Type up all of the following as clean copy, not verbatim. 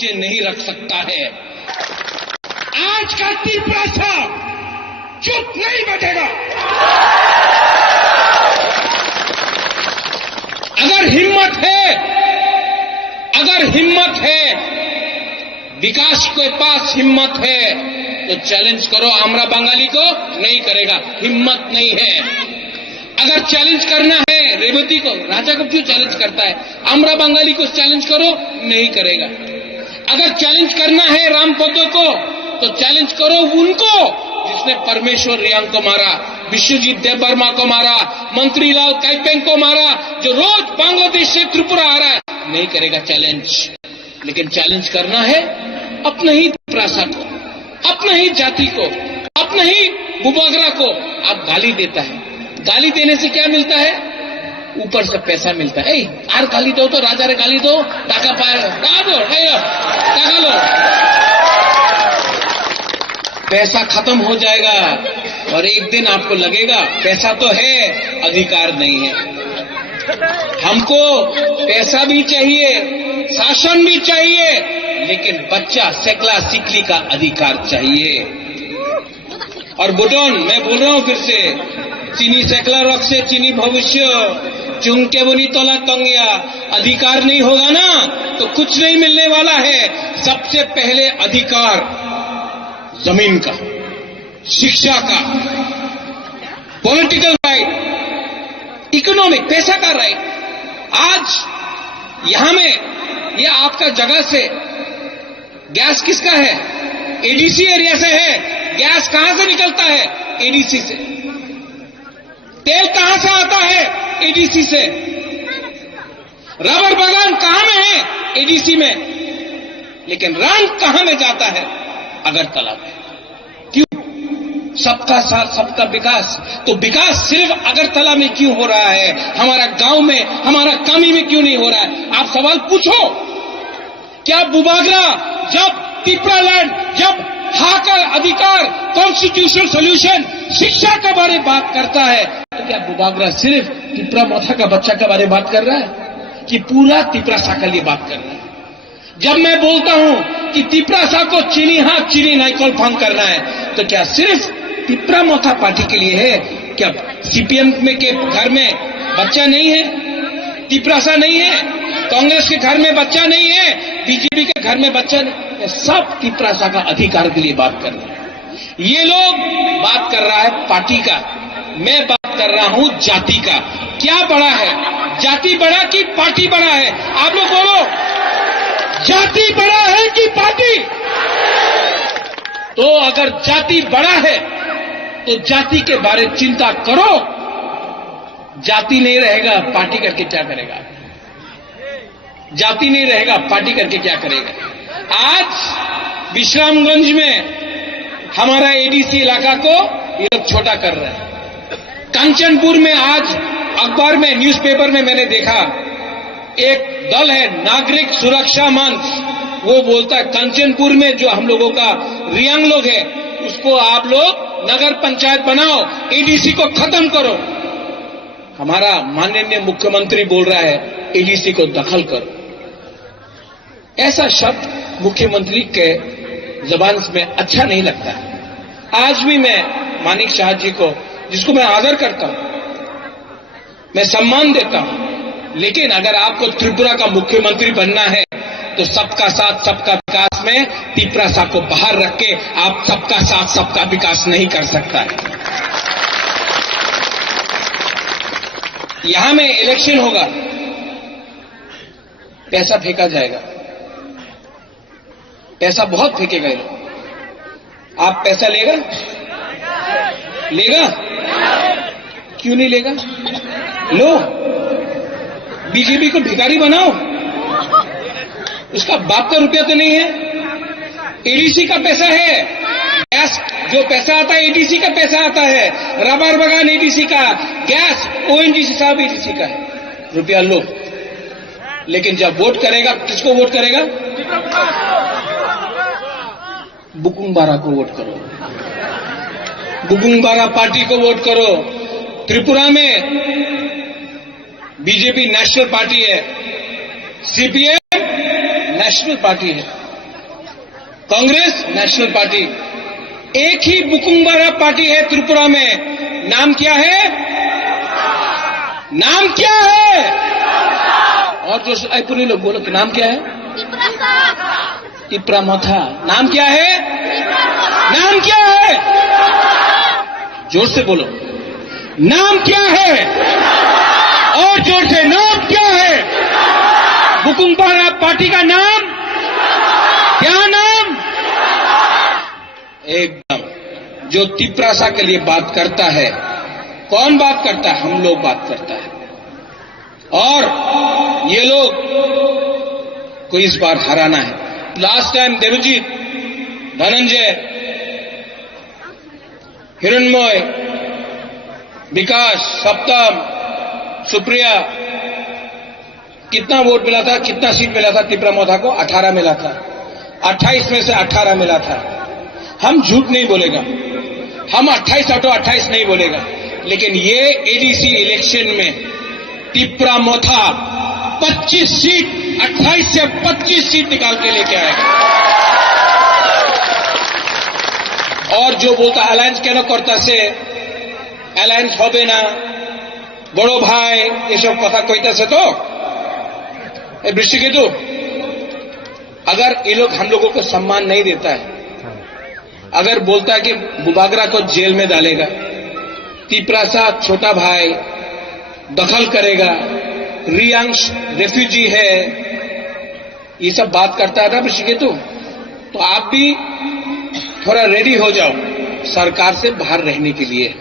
नीचे नहीं रख सकता है। आज का त्रिपुरा साहब चुप नहीं बैठेगा। अगर हिम्मत है, विकास के पास हिम्मत है तो चैलेंज करो। आमरा बंगाली को नहीं करेगा, हिम्मत नहीं है। अगर चैलेंज करना है रेवती को, राजा को क्यों चैलेंज करता है? आमरा बंगाली को चैलेंज करो, नहीं करेगा। अगर चैलेंज करना है रामपदो को तो चैलेंज करो उनको जिसने परमेश्वर रियांग को मारा, विश्वजीत देवबर्मा को मारा, मंत्रीलाल काइपेंग को मारा, जो रोज बांग्लादेश से त्रिपुरा आ रहा है। नहीं करेगा चैलेंज। लेकिन चैलेंज करना है अपने ही प्रासा को, अपने ही जाति को, अपने ही बुबागरा को आप गाली देता है। गाली देने से क्या मिलता है? ऊपर से पैसा मिलता है। आर गाली दो तो राजा रे गाली दो, टाका पाए टाका लो, पैसा खत्म हो जाएगा और एक दिन आपको लगेगा पैसा तो है, अधिकार नहीं है। हमको पैसा भी चाहिए, शासन भी चाहिए, लेकिन बच्चा सेकला सिकली का अधिकार चाहिए। और बुडोन, मैं बोल रहा हूं फिर से, चीनी सेकला रख से चीनी भविष्य, चुनके बनी तोला तंगिया। अधिकार नहीं होगा ना तो कुछ नहीं मिलने वाला है। सबसे पहले अधिकार जमीन का, शिक्षा का, पॉलिटिकल राइट, इकोनॉमिक, पैसा का राइट। आज यहां में ये आपका जगह से गैस किसका है? एडीसी एरिया से है। गैस कहां से निकलता है? एडीसी से। तेल कहां से आता है? एडीसी से। रबर बागान कहां में है? एडीसी में। लेकिन रंग कहां में जाता है? अगरतला में। क्यों? सबका साथ सबका विकास। तो विकास सिर्फ अगरतला में क्यों हो रहा है? हमारा गांव में, हमारा कामी में क्यों नहीं हो रहा है? आप सवाल पूछो। क्या बुबागरा जब त्रिपुरा लैंड, जब हाकर अधिकार, कॉन्स्टिट्यूशनल सोल्यूशन, शिक्षा के बारे में बात करता है तो क्या बुबागरा सिर्फ त्रिपुरा माथा का बच्चा के बारे में बात कर रहा है कि पूरा त्रिपुरा सा के लिए बात कर रहा है? जब मैं बोलता हूं कि त्रिपुरा सा को चीनी हाथ चीनी नाइकोल फांग करना है तो क्या सिर्फ त्रिपुरा माथा पार्टी के लिए है? क्या सीपीएम में के घर में बच्चा नहीं है? त्रिपुरा सा नहीं है? कांग्रेस के घर में बच्चा नहीं है? बीजेपी के घर में बच्चा नहीं? सब त्रिपुरा सा का अधिकार के लिए बात कर रहे हैं। ये लोग बात कर रहा है पार्टी का, मैं बात कर रहा हूं जाति का। क्या बड़ा है? जाति बड़ा कि पार्टी बड़ा है? आप लोग बोलो, जाति बड़ा है कि पार्टी? तो अगर जाति बड़ा है तो जाति के बारे में चिंता करो। जाति नहीं रहेगा, पार्टी करके क्या करेगा? जाति नहीं रहेगा, पार्टी करके क्या करेगा? आज विश्रामगंज में हमारा एडीसी इलाका को ये लोग छोटा कर रहे हैं। कंचनपुर में आज अखबार में, न्यूज़पेपर में मैंने देखा, एक दल है नागरिक सुरक्षा मंच, वो बोलता है कंचनपुर में जो हम लोगों का रियांग लोग है उसको आप लोग नगर पंचायत बनाओ, एडीसी को खत्म करो। हमारा माननीय मुख्यमंत्री बोल रहा है एडीसी को दखल करो। ऐसा शब्द मुख्यमंत्री के जबान में अच्छा नहीं लगता। आज भी मैं मानिक शाह जी को, जिसको मैं आदर करता हूं, मैं सम्मान देता हूं, लेकिन अगर आपको त्रिपुरा का मुख्यमंत्री बनना है तो सबका साथ सबका विकास में त्रिपुरा सा को बाहर रख के आप सबका साथ सबका विकास नहीं कर सकता है। यहां में इलेक्शन होगा, पैसा फेंका जाएगा, पैसा बहुत फेंकेगा ये लोग। आप पैसा लेगा? क्यों नहीं लेगा? लो, बीजेपी को भिखारी बनाओ। उसका बाप का रुपया तो नहीं है, एडीसी का पैसा है। गैस जो पैसा आता है एडीसी का पैसा आता है, रबर बागान एडीसी का, गैस ओएनजीसी साहब एडीसी का है। रुपया लो, लेकिन जब वोट करेगा किसको वोट करेगा? बुकुंबारा को वोट करो, बुकुंबारा पार्टी को वोट करो। त्रिपुरा में बीजेपी नेशनल पार्टी है, सीपीएम नेशनल पार्टी है। कांग्रेस नेशनल पार्टी, एक ही बुकुंबारा पार्टी है त्रिपुरा में। नाम क्या है? नाम क्या है? और जो पुरी लोग बोलो कि नाम क्या है? तिप्रा मोथा। नाम क्या है? नाम क्या है? जोर से बोलो, नाम क्या है? और जोर से, नाम क्या है? बुकुंबारा पार्टी का नाम क्या? नाम एकदम जो तिप्रासा के लिए बात करता है। कौन बात करता है? हम लोग बात करता है। और ये लोग को इस बार हराना है। लास्ट टाइम देवजीत, धनंजय, हिरणमय, विकास, सप्तम, सुप्रिया, कितना वोट मिला था? कितना सीट मिला था तिप्रा मोथा को? 18 मिला था। 28 में से 18 मिला था। हम झूठ नहीं बोलेगा, हम 28 ऑटो 28 नहीं बोलेगा, लेकिन ये एडीसी इलेक्शन में तिप्रा मोथा 25 सीट, 28 से 25 सीट निकाल के लेके आएगा। और जो बोलता अलायंस केन करता से, अलायंस होबे ना, बड़ो भाई, ये सब कथा कहता से तो वृश्चिकेतु, अगर ये लोग हम लोगों को सम्मान नहीं देता है, अगर बोलता है कि बुबागरा को जेल में डालेगा, तिप्रासा छोटा भाई दखल करेगा, रियांश रेफ्यूजी है, ये सब बात करता है ना वृश्चिकेतु, तो आप भी थोड़ा रेडी हो जाओ सरकार से बाहर रहने के लिए।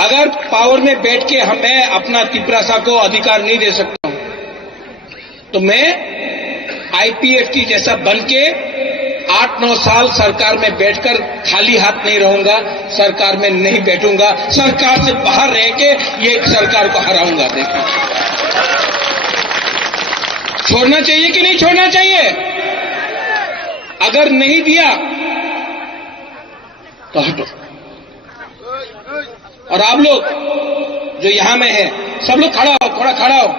अगर पावर में बैठ के मैं अपना तिप्रासा को अधिकार नहीं दे सकता हूं, तो मैं आईपीएफटी जैसा बन के 8-9 साल सरकार में बैठकर खाली हाथ नहीं रहूंगा, सरकार में नहीं बैठूंगा, सरकार से बाहर रह के ये सरकार को हराऊंगा। देखो, छोड़ना चाहिए कि नहीं छोड़ना चाहिए? अगर नहीं दिया तो हटो। और आप लोग जो यहां में है, सब लोग खड़ा हो, थोड़ा खड़ा हो।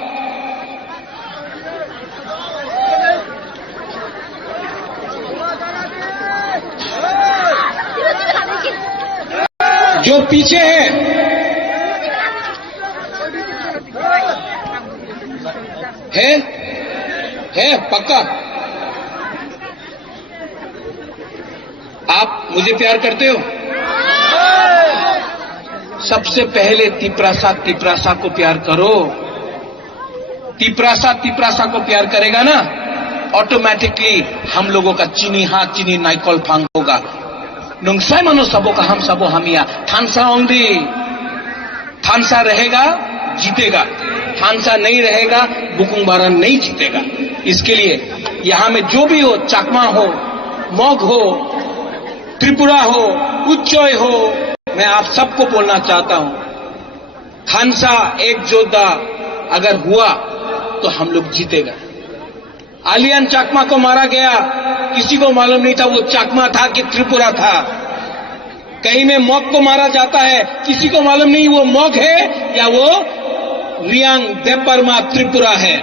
जो पीछे है पक्का आप मुझे प्यार करते हो? सबसे पहले तिप्रासा को प्यार करो। तिप्रासा को प्यार करेगा ना, ऑटोमेटिकली हम लोगों का चीनी हाथ चीनी नाइकल फांग होगा। नुंगसाई मनो सबो का हम सबो हमिया थानसा ओंदी। थानसा रहेगा जीतेगा, थानसा नहीं रहेगा बुकुंबारा नहीं जीतेगा। इसके लिए यहां में जो भी हो, चाकमा हो, मोग हो, त्रिपुरा हो, उच्चय हो, मैं आप सबको बोलना चाहता हूं, थानसा एक योद्धा अगर हुआ तो हम लोग जीतेगा। आलियान चाकमा को मारा गया, किसी को मालूम नहीं था वो चाकमा था कि त्रिपुरा था। कहीं में मॉग को मारा जाता है, किसी को मालूम नहीं वो मॉग है या वो रियांग देवबर्मा त्रिपुरा है।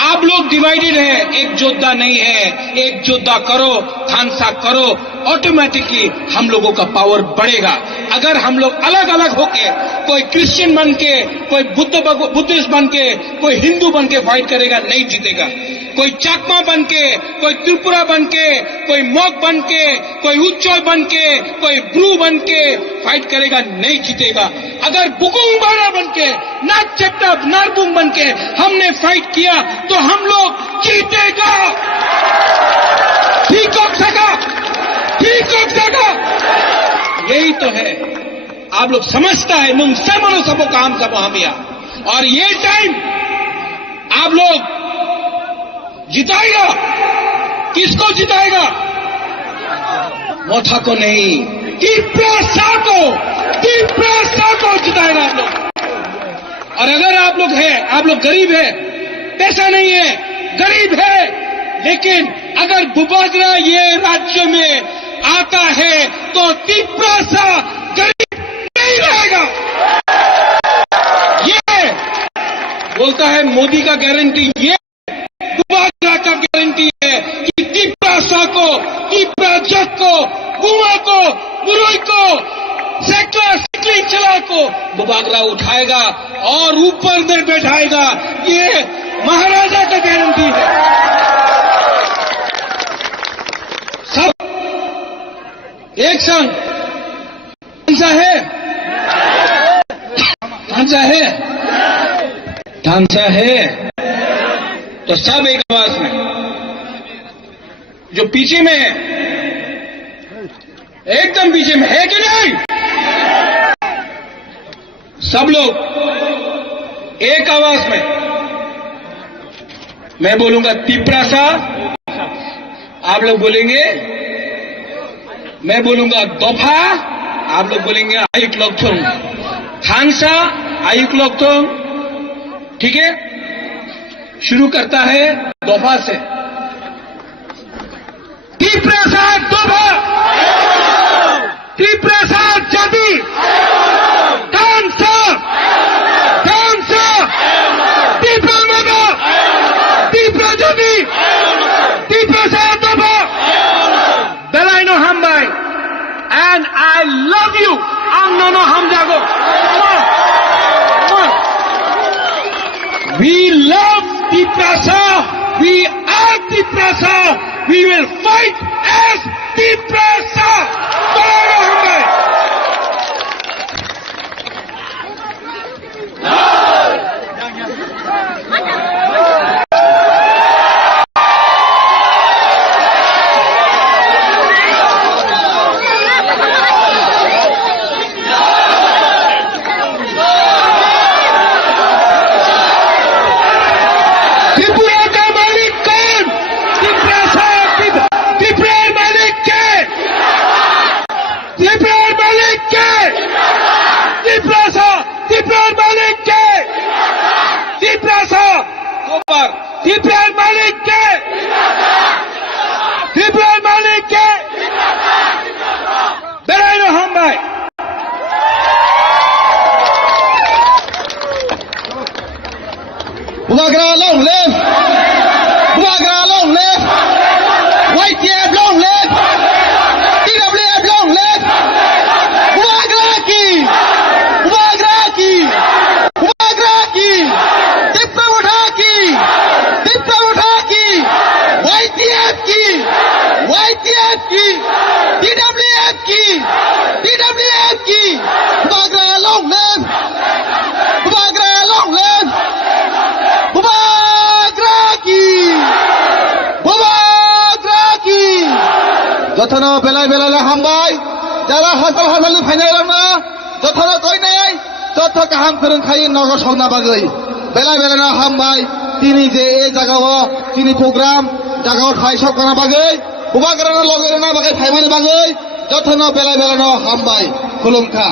आप लोग डिवाइडेड हैं, एक योद्धा नहीं है। एक योद्धा करो, थानसा करो, ऑटोमेटिकली हम लोगों का पावर बढ़ेगा। अगर हम लोग अलग अलग होके, कोई क्रिश्चियन बन के, कोई बुद्धिस्ट बन के, कोई हिंदू बन के फाइट करेगा, नहीं जीतेगा। कोई चाकमा बन के, कोई त्रिपुरा बन के, कोई मॉग बन के, कोई उच्चोय बन के, कोई ब्रू बन के फाइट करेगा, नहीं जीतेगा। अगर बुकुंबारा बन के, नाथ चट्टा नारबुंग बन के हमने फाइट किया तो हम लोग जीतेगा। ठीक हो सका, ठीक हो सका, यही तो है। आप लोग समझता है नुम समनो सबो काम सबो हमिया। और ये टाइम आप लोग जिताएगा। किसको जिताएगा? मोथा को नहीं, तिप्रासा को जिताएगा आप लोग। और अगर आप लोग हैं, आप लोग गरीब है, पैसा नहीं है, गरीब है, लेकिन अगर बुबागरा ये राज्य में आता है तो तिप्रासा गरीब नहीं रहेगा। ये बोलता है मोदी का गारंटी ये, बुबागरा का गारंटी है कि तिप्रासा को, तिप्राजक को, बुमा को, मुरुई को, सिकली चला को बुबागरा उठाएगा और ऊपर में बैठाएगा। ये महाराजा का गारंटी है। सब एक संग ढांचा है, ढांचा है, ढांचा है, तो सब एक आवाज में। जो पीछे में है, एकदम पीछे में है कि नहीं, सब लोग एक आवाज में। मैं बोलूंगा तिप्रासा, आप लोग बोलेंगे, मैं बोलूंगा दोफा, आप लोग बोलेंगे आयुक लोकथोंग, खानसा आयुक लोकथोंग। ठीक है, शुरू करता है दोफा से। तिप्रासा दोफा, तिप्रासा जाति, खानसा, खानसा, तिप्रा माता, तिप्रा जाति, Tiprasa दोफा। Belaino Hambai, and I love you. Angnono Hamjago. We love Tiprasa. We are Tiprasa. We will fight as Tiprasa. Belaino Hambai. Belaino Hambai. Bubagra long live! Bubagra long live! YTF long live! TWF long live! Bubagra ki! Bubagra ki! Bubagra ki! Tipra utha ki! Tipra utha ki! YTF ki! YTF ki! TWF ki! TWF ki! Bubagra long live! Bubagra long live! जथन बेला बेला हामबाय जरा हासल हासल final ना जथन तय नै जथ गाहाम फोरोंखायो नगर सौना बागै बेला बेला हामबाय तिनी जे ए जागाव तिनी प्रोग्राम जागाव खाय सबकाना बागै बुबाग्राना लगेना बागै फाइमानि बागै जथन बेला बेला हामबाय खुलुमखा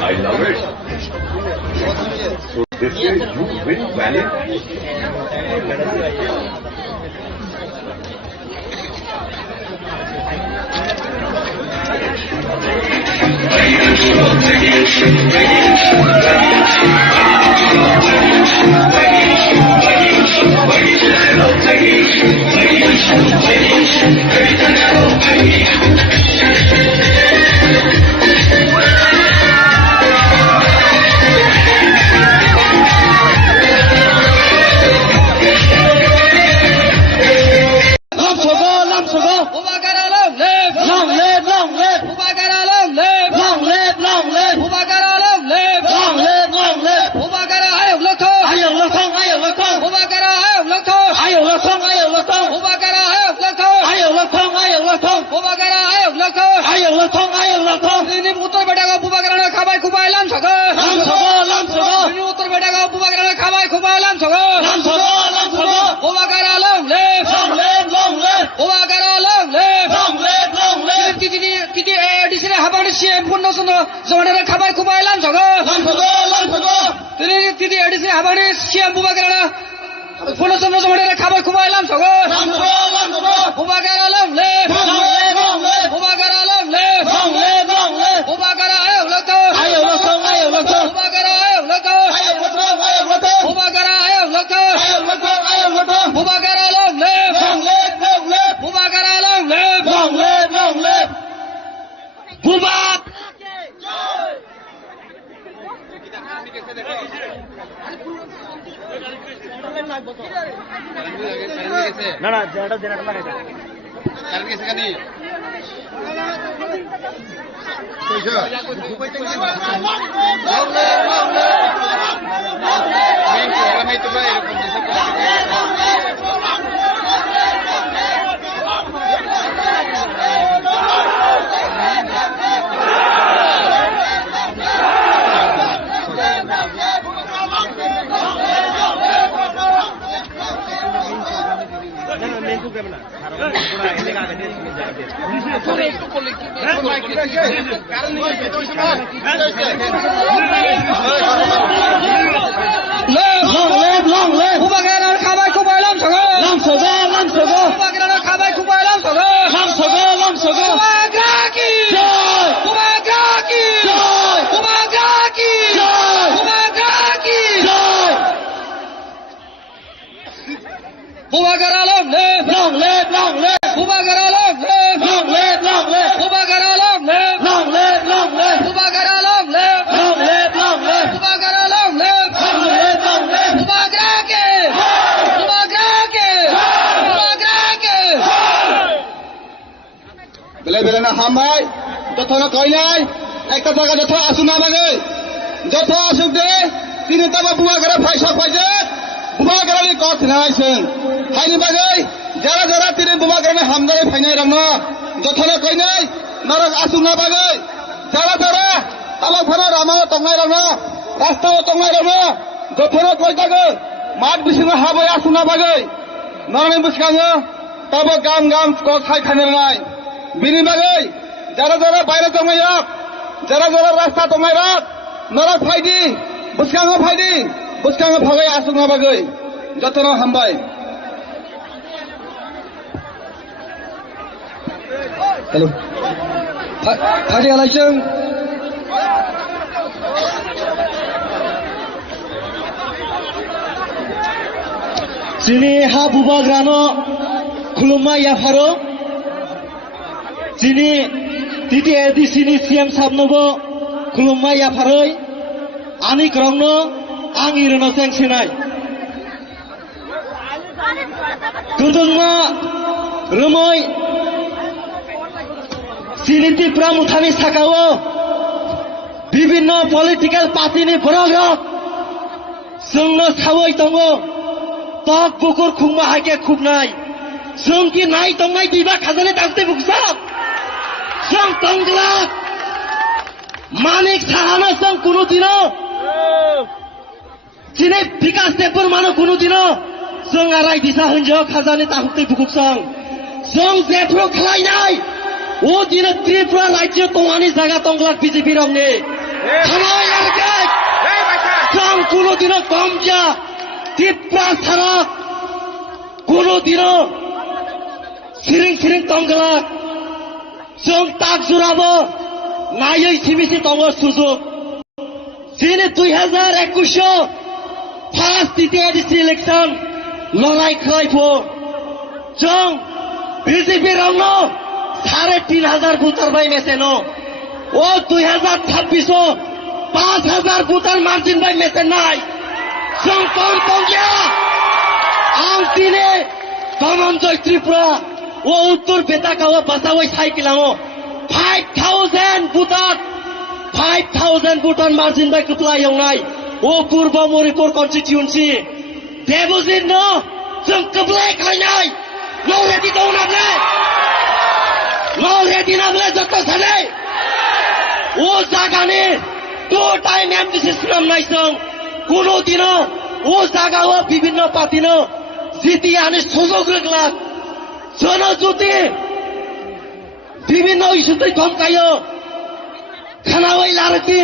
I love it. This way you win valid. उत्तर बेटागा बुबागराना खाबाय खुबायलाम छगो उत्तर बेटागा बुबागराना खाबाय खुबायलाम छगो बुबागरा लं ले बुबागरा लं ले किति एडिसिने हाबानि सिएम पुन्न सुनो जमाना खाबाय खुबायलाम छगो तिति एडिसिने हाबानि सिएम बुबागराना पुन्न सुनो जमाना खाबाय खुबायलाम छगो बुबागरा लं ले बुबागरा लं ले बुबागरा आयो लको बुबागरा आयो लको बुबागरा आयो लको बुबागरा लं ले बुबागरा लं ले बुबा না না জেনারেটর লাগাইতে কারণ কিছু কানি बुबागराना खाबाय खुबायलाम छगो बुबागराना खाबाय खुबायलाम छगो बुबागरा की बुबागरा की बुबागरा की बुबागरा की बुबागरा लं ले बुबागरा लं ले बुबागरा लं ले बुबागरा लं ले बुबागरा लं ले बुबागरा के বেলে বেলে না হামাই যত না কই নাই একটা জায়গা যত আসু না লাগে যত আসুক দে তিনি তবে বুয়া করে পয়সা পাইছে বুয়া করে কত নাইছেন হাইনি বাগে যারা যারা তিনি বুয়া করে হামদারে ফাইনাই রাম না যত না কই নাই নরক আসু না বাগে যারা যারা তালা থানা রামা টঙ্গাই রাম না রাস্তাও টঙ্গাই রাম না যত না কই থাকে মাঠ বিছিনা হাবে আসু না বাগে নরনি বুসকাঙ্গ তবে গাম গাম খাই খাইনে নাই বিনি বাগে যারা যারা বাইরে টঙ্গাই রাখ যারা যারা রাস্তা টঙ্গাই রাখ নরক ফাইদি বুসকাঙ্গ ফাগে আসু না বাগে যত না হামবাই hello ফাইদি আলাইছেন Sini ha bubagrano khuluma yafaro sini titi edi sini siam sabnobo khuluma yafaroi ani krongno ang irono seng sinai Kudungma rumoi sini ti pramuthani sakao bibinno political party ni borok sungno sawoi tongo Tok bukur khungma haike khub nai sung ki nai tong nai diba khazane takte buksap sung tonglak manik sahana sung kuno dino sini bikas tepur mano kuno dino sung arai disa hunjo khazane takte buksang sung zetro khlai nai o dino tripura rajyo tongani jaga tonglak BJP romne khalai arke কোনোদিনও কম যা তীব্রা ছাড়া কোনোদিনও সিরিং সিরিং তংগলাক जों ताक जुराबो नायै सिबिसि दङ सुजुग जिनि 2021 first डिटेडिसि election लड़ाई खालायफो जों बीजेपी रंनो 3500 भोटार बाय मेसेनो ओ 2026 5000 भोटार मार्जिन बाय मेसेन नाय जों कम पंगिया आं दिने धनंजय त्रिपुरा वो उत्तर बेताकावा बसावै साइकिलाङो 5000 भुटान मार्जिन बाय कुतला एवनाय वो पूर्व मणिपुर कन्स्टिट्युएन्सि देबुजित न जों कबलाय खायनाय न रेडि नाब्ले जत साले वो जागाने 2 टाइम एमडीसी खालामनाय जों कुनु दिन वो जागाव विभिन्न पार्टीनो जितियानि सुजुग रोग्लाक जनजुति विभिन्न इस्युदै धम्कायो खानावै लारती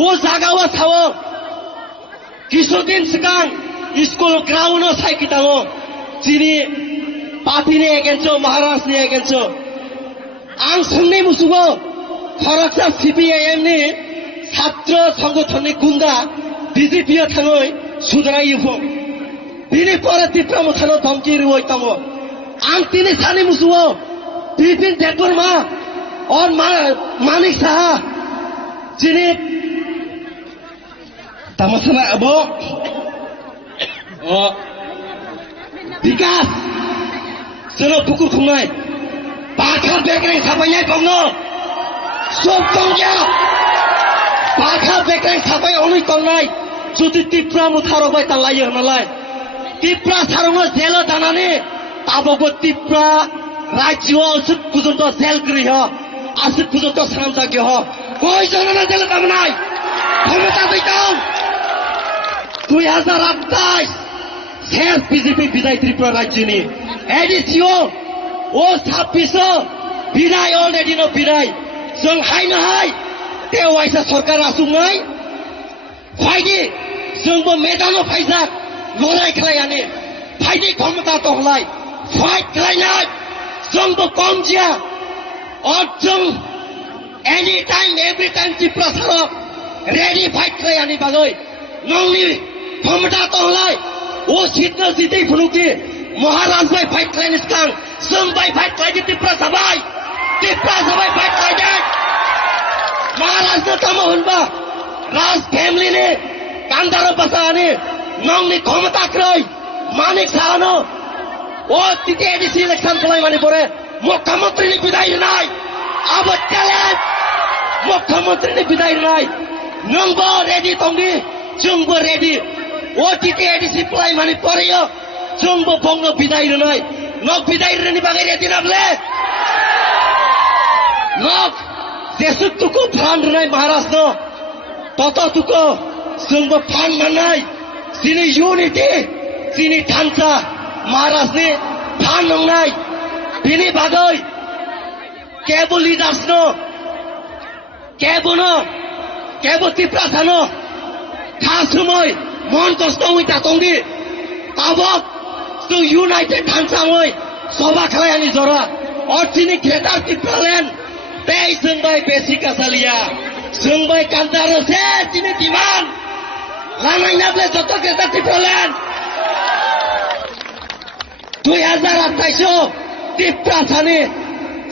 ओ जागावा छावो किछुदिन सिगां स्कुल ग्राउन्डआव साइकिटाङो जिनि पार्टीनि एगेन्स्ट महाराष्ट्रनि एगेन्स्ट आं सोंनाय मुसुगो खरगसा CPIM नि छात्र संगठननि गुन्दा BJP थाङै सुद्रायो बिनि परे तिप्रा मुथानो धम्की रुवै ताङो आं तिनी सानी मुसुओ बिपिन देबबर्मा और मानिक साहा जिनि तमसना अब विकास जोंनो बुकुर खुंनाय बाखा बेग्रें साफायनाय दंनो सब दंया बाखा बेग्रें साफाय अनै दंनाय जुदि तिप्रा मुथारबाय तालायो नालाय तिप्रा सारङो जेल दानानै ताबो तिप्रा राज्य असुत पर्यन्त जेल गृह आसुत पर्यन्त सामजाग्य कय जनना जेल दामनाय क्षमता दैदों 2028 शेष बीजेपी विदाय त्रिपुरा राज्यनि एडिसिओ ओ 26 बिदाय अलरेडि न बिदाय जों हायनोहाय ते वाइसा सरकार आसुंनाय फायदि जोंबो मैदानाव फायजाक लड़ाई खालायानि फायदि क्षमता दंलाय फाइट खालायनाय जोंबो कम जिया और जों any time every time Tripura सारक रेडी फाइट खालायानि बागै नोंनि क्षमता दंलाय ओ सिटनो जितै फुनुकि महाराज बाय फाइट खालायनि सिगां जों बाय फाइट खालायदि त्रिपुरा साबाय फाइट खालायदों महाराजनो तामो होनबा राज फेमिलिनि कान्दारो बासानि नोंनि क्षमता ख्रै मानिक साहानो ओ तिथे एडिसि इलेक्शन खालायमानि परे मुख्यमंत्रीनि बिदाय होनाय अब टेलेन्ट मुख्यमंत्रीनि बिदाय होनाय नोंबो रेडि दंदि जोंबो रेडि ओ तिथे एडिसि खालायमानि परेयो जोंबो बंनो बिदाय होनाय नक बिदाय होनायनि बागै रेडि नाब्ले नक जेसुतुको फान होनाय महाराजनो तततुको जोंबो फान मोननाय जिनि यूनिटि जिनि थान्सा महाराजनि फान नंनाय बिनि बागै केबो लिडार्सनो केबो त्रिपुरा सानो खासुमै मन कस्तमै तातंदि ताबक जों यूनाइटेड थान्सामै सभा खालायनि जरा अर्थिनि ग्रेटार त्रिपुरालेण्ड बे जोंबाय बेसिक कासालिया जोंबाय कान्दारो से जिनि डिमान्ड लानाय नाब्ले जत ग्रेटार त्रिपुरालेण्ड 2028 त्रिपुरा सानि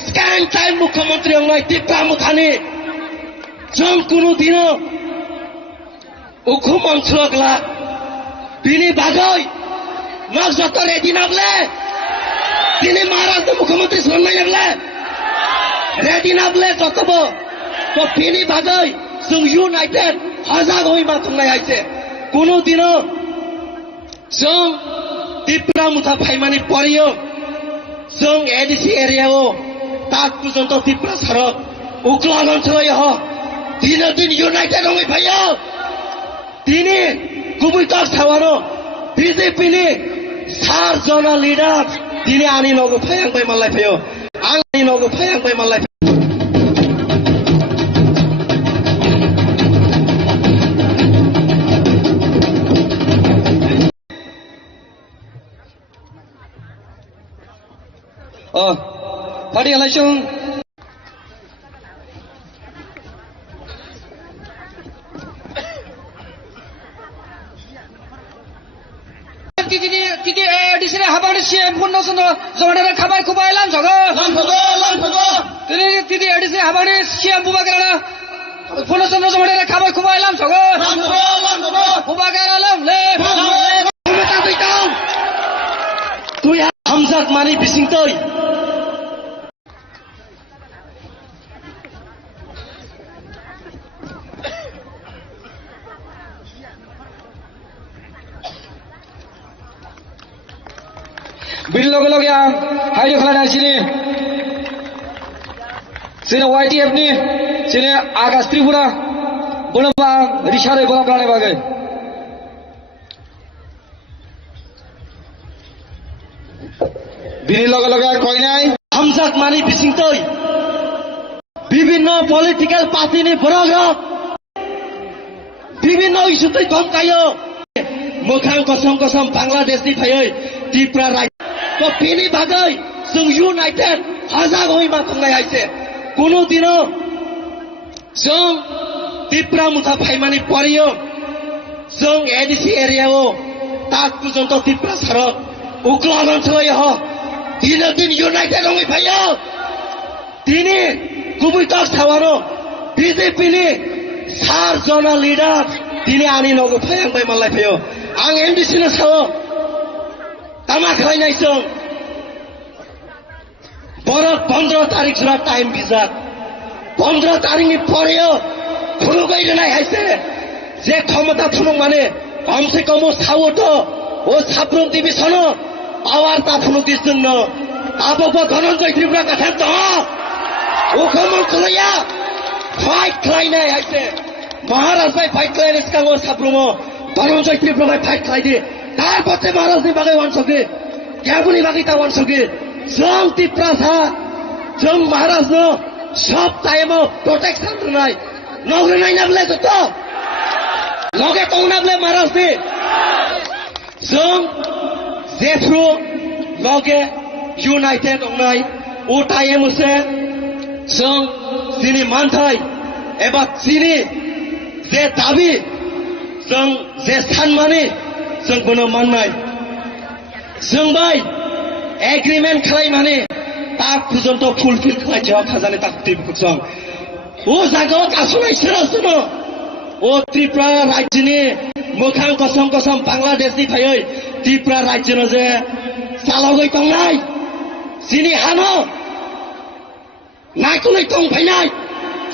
स्कैन टाइम मुख्यमंत्री होंनाय त्रिपुरा मुखानि जों कुनु दिन उखुम अंचलगला बिनि बागै नक जत रेडि नाब्ले दिनै महाराज मुख्यमंत्री सन्नाय नाब्ले रेडि नाब्ले जतबो तो बिनि बागै जों यूनाइटेड हजाग होई माथुंनाय आइसे कुनु दिन जों त्रिपुरा मुथा फाइमानि परियो जों एडिसि एरियाओ ताक पर्यन्त त्रिपुरा सारक उक्ला ओनसोलाय ह दिनो दिन यूनाइटेड होई फायो दिनै गुबै दल सावानो बीजेपी नि 4 जना लिडार दिनै आनि नगो फायांबाय मालाय फायो आंनि नगो फायांबाय मालाय फारि खालायसं तिथे एडीसी हाबाडे सीएम पुन्हा जवळ खबर खूप आहे लांब सगळं तिथे एडीसी हाबाडे सीएम उभा करा पुन्हा जवळ खबर खूप आहे लांब सगळं उभा करा लांबले तू या हमजात मानि बिसिंतै बिल लगे लगे हाइडो खालामनाय सिने YTF नि सिने आकाश त्रिपुरा बोलबा रिसारे बोलाब्लाने बागै বিনি লগে লগে কই নাই हमजात मानि बिसिंतै विभिन्न पोलिटिकल पार्टीनि बरगत विभिन्न इस्युतै धम्कायो मोखां कसम कसम बांग्लादेशनि फैयै त्रिपुरा राज्य तो बिनि बागै जों इउनाइटेड हाजागै मा थंनाय आइसे कुनु दिनो जों त्रिपुरा मुथा फाइमानि परियो जों एडीसी एरियाओ ताक पर्यन्त त्रिपुरा सरक उक्लान अञ्चलै ह दिनो दिन इउनाइटेड हमै फैयो दिनै गुबै दस थावानो बिजेपिनि 4 जना लिडार दिनै आंनि नगो फायांबाय मालाय फैयो आं एमडीसी नो सावो तामा खालायनायजों बरफ 15 तारिख जरा टाइम बिजात 15 तारिखनि परेयो थुलुगै दोनाय हाइसे जे क्षमता थुलुं माने कमसे कम सावो तो ओ साब्रुम डिभिजन पावार ता थुलुं दिसनो आबो धनन्जय त्रिपुरा काथान त ओ खमल खलया फाइट खालायनाय हाइसे महाराज भाई फाइट खालायनाय सिगाङाव साब्रुमो धनन्जय त्रिपुरा भाई फाइट खालायदि तार पछे महाराजनि बागै वानसके ग्याबुनि बागै ता वानसके जों त्रिपुरा सा जों महाराजनो सब टाइमआव प्रोटेक्शन होनाय नग्रोनाय नाबले जत लगे तंनाबले महाराजनि जों जेफ्रु लगे इउनाइटेड होनाय ओ टाइमसे जों जिनि मानथाय एबा जिनि जे दाबि जों जे सानमानि जों गुनो माननाय जों बाय एग्रीमेंट खालायनानै ता पर्यन्त फुलफिल खालायजाया खाजानाय ता त्रिपुरा ओ जागाव गासनाय सोरसनो ओ त्रिपुरा राज्यनि मोखां कसम कसम बांग्लादेशनि फैयै त्रिपुरा राज्यनो जे सालावै दंनाय जिनि हानो नायकुलै दं फैनाय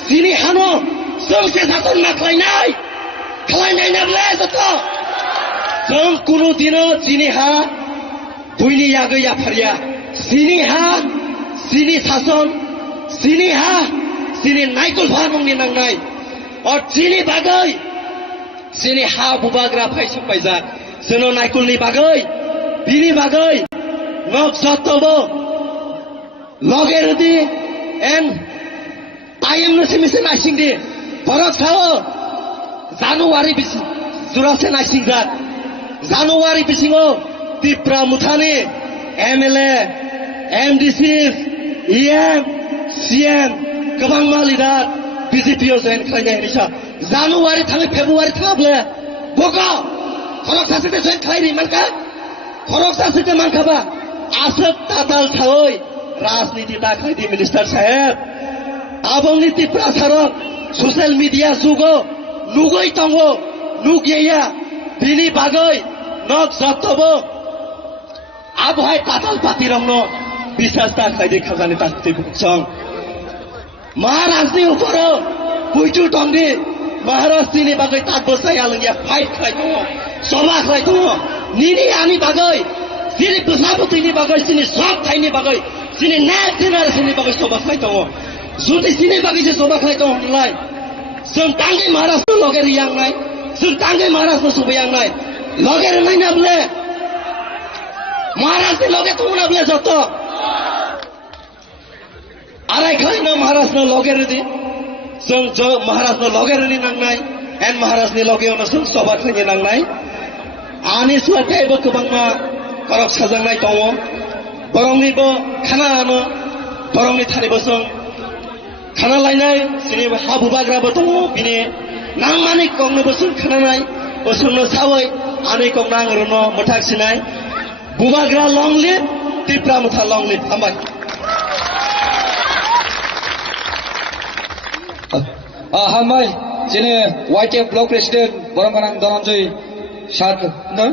जिनि हानो जों जे सासन मा खालायनाय नाबले जत जों कुनु दिनो जिनि हा दुइनि यागै याफारिया जिनि हा जिनि सासन जिनि हा जिनि नायकुल फारमनि नांनाय और जिनि बागै जिनि हा बुबाग्रा फाइसं पाइजात जोनो नायकुलनि बागै बिनि बागै नक जतबो लगेरदि एन टाइमनो सिमिसे नायसिंदि भरत खाओ जानुवारि बिसि जुरासे नायसिंजात जानुवारि बिसिङाव त्रिपुरा मुथानि एमएलए एमडीसी EM CM गोबां मालिदार बिजेपिआव जयेन खालायनाय निसा जानुवारि थाङै फेब्रुवारि थाङाब्ले बगा खरक सासेते जयेन खालायरि मानका खरक सासेते मानकाबा आसक ताताल थावै राजनीति दाखायदि मिनिस्टार साहेब आबंनि त्रिपुरा सरक ससियेल मिडिया जुगो नुगै दङो नुगैया बिनि बागै नक जतबो आबहाय ताताल पातिरंनो बिसास दाखायदि खाजानि तास्ति बुकसं महाराजनि उपरो बुइटु दंदि महाराजनि बागै तात बसाय आलंगिया फाइट खालाय दङ सभा खालाय दङ निनि आनि बागै जिनि बुसाबुतिनि बागै जिनि सब थाइनि बागै जिनि नेक्स्ट जेनेरेशननि बागै सभा खालाय दङ जुदि जिनि बागै जे सभा खालाय दङ होनलाय जों तांगै महाराजनो लगेर यांनाय जों तांगै महाराजनो सबायांनाय लगेर नायनाबले महाराजनि लगे दङनाबले जत आराय खालायनो महाराजनो लगेरदि जों महाराजनो लगेरनि नांनाय एन महाराजनि लगेयावनो जों सभा खालायनो नांनाय आनि सुवाथायबो गोबांमा खरक साजांनाय दङ borongnibo khana ano borongni tharibo sung khana lainai sini habu bagrabo tongo bini nangmani kongnibo sung khana nai osungno sawai ani kongnang rono mothak sinai bubagra longlit tipra mutha longlit ambai Hamai sini YK Block President Borongkanang Dhananjay Sar no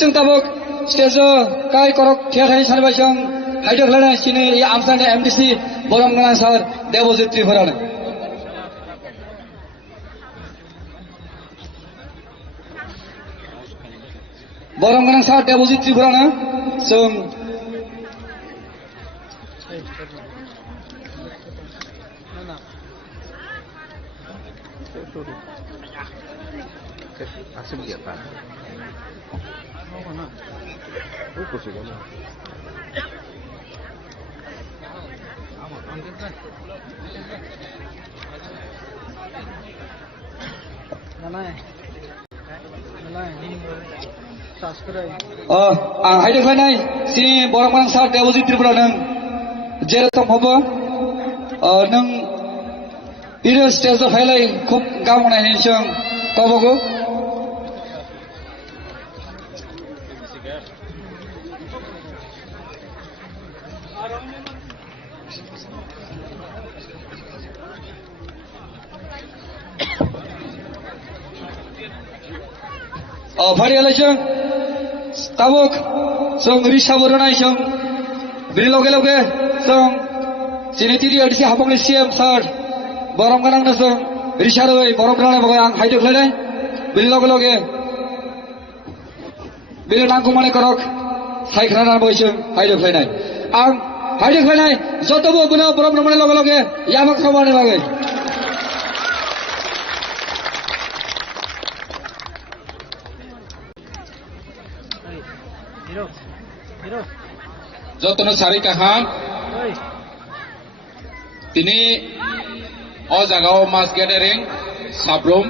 Sing tabok stage kai korok thiathani sanibasang haidok lana sini ya amsane MDC Borongkanang Sar Debojit Tripurana Borongkanang Sar Debojit Tripurana sum ang haidok lanai sini Borongkanang Sar Debojit Tripura nang jeretom hobo nang iro stage of hailai khub gamona hinsang tobogo variation tabok song rishaborona song briloge loge song sinitiri adisi hapong CM third Borongkanang na song risharoi Borongkanang bagai ang haidok lanai briloge loge bilang kumane korok saikhana boisong haidok lanai ang haidok lanai jotobo guna Borongkanang loge loge yamak kamane bagai যতন সারি কাহাম তিনি অ জায়গাও mass gathering Sabroom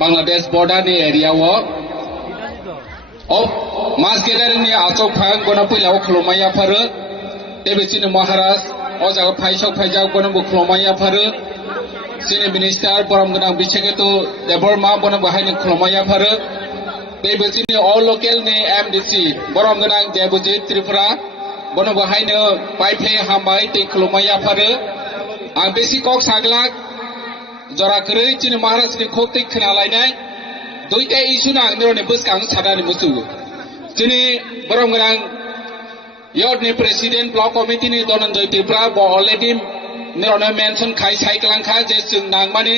Bangladesh border ni area o mass gathering ni achok phang gona puilao khlomaya pharu tebechini maharaj o jaga phaisok phaijak gona bu khlomaya pharu sini minister Borongkanang bichegetu deborma gona bahaini khlomaya pharu tebechini all local ni MDC Borongkanang Debojit Tripura bono bahaino paipe hambai te khlomaya pharu ang besi kok saglak jora krei chini maharaj ni khokti khnalainai duita issue na nirone buskang sadani musu chini Borongkanang yod ni president block committee ni Dhananjay Tripura bo already nirone mention khai sai klangkha je chung nangmani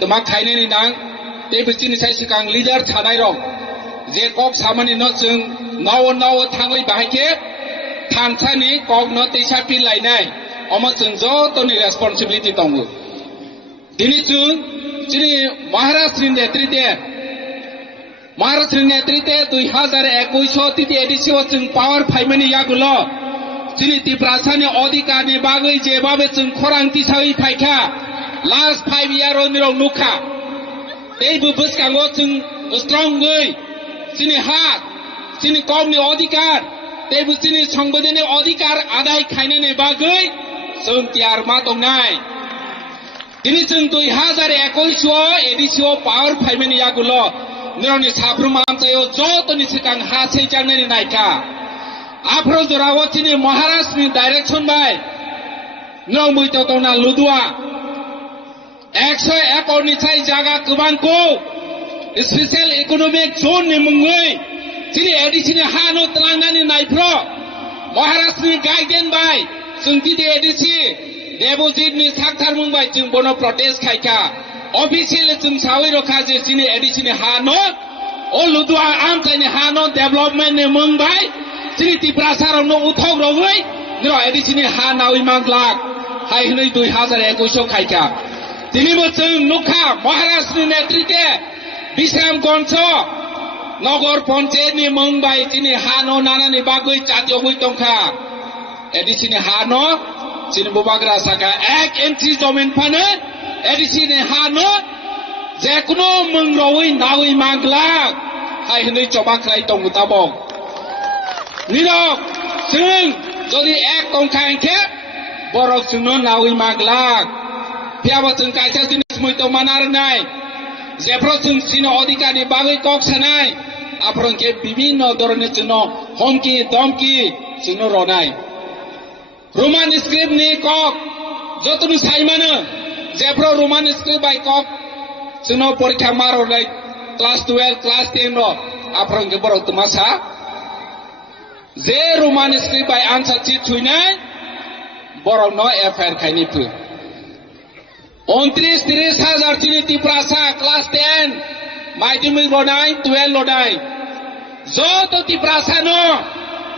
toma khaine ni nang te bechini sai sikang leader thanai rok je kok samani no chung nawo thanglai bahaike thansani kok no teisa pilainai omo chung jotoni responsibility tongo dini chung chini Maharashtra नेतृत्वे 2021 तिथि एडिसिओ जों power फाइमानि यागुलो चिनि तिप्रासानि अधिकारनि बागै जेबाबे जों खरां तिसायै फाइखा last 5 year निराव नुखा एबो बसकांगो जों स्ट्रंगै चिनि हात चिनि कमनि अधिकार तेबो चिनि संविधाननि अधिकार आदाय खायनायनि बागै जों तियार मा दंनाय दिनै जों 2021 एडिसिओ पावर फाइमानि यागुलो निरनि साफ्रोम आमचायो जतनि सिगां हा सैजांनायनि नायखा आफ्रो जरावतिनि महाराष्ट्रनि डाइरेक्शन बाय निरं मैतोना लुदुआ 100 एकरनि साय जागा गोबांखौ स्पेशल इकोनॉमिक जोन नि मुङै चिनि एडिसिनि हा न तलांनानै नायफ्रो महाराष्ट्रनि गाइडेन बाय जों दिदे एडिसि देबजितनि साक्थार मुंबाय जों बनो प्रोटेस्ट खायखा ऑफिशियल जों सावै रखा जे चिनि एडिसिनि हा न ओ लुदुआ आमचाइनि हा न डेभलपमेन्ट नि मुंबाय चिनि तिप्रासाराव न उथौ रवै निर एडिसिनि हा नावै मांगलाक हाय हनै 2021 खायखा दिनैबो जों नुखा महाराष्ट्रनि नेतृत्वे बिश्रामगंज नगर पन्चायतनि मुंबाय चिनि हा न नानानि बागै जातियावै दंखा एडिसिनि हा न चिनि बुबाग्रा साका 1 इंची जमीन फानो एडिसिनि हा न जेकुनो मुंरवै नावै मांगलाक हाय हनै चबाख्लाय दंगु ताबक निरक जों যদি এক তংখাইকে বরক जोंनो नावै मागलाक फियाबो जों कायसा जिनिस मुइतो मानार नाय जेफ्रो जों सिनो अधिकारनि बागै কক सानाय आपरंके বিভিন্ন ধরনের জন্য হুমকি দমকি जोंनो রনাय रोमान स्क्रिप्ट नि কক যতनु साइमानो जेफ्रो रोमान स्क्रिप्ट बाय কক जोंनो परीक्षा मारनाय क्लास 12 क्लास 10 रो आपरंके बरक तमासा जे रोमान स्क्रिप्ट बाय आन्सार चिट थुइनाय बरक न एफआईआर खायनिफो 29-30 হাজার চিনি টিপ্রাসা ক্লাস 10 মাধ্যমিক লড়াই 12 লড়াই যত টিপ্রাসা ন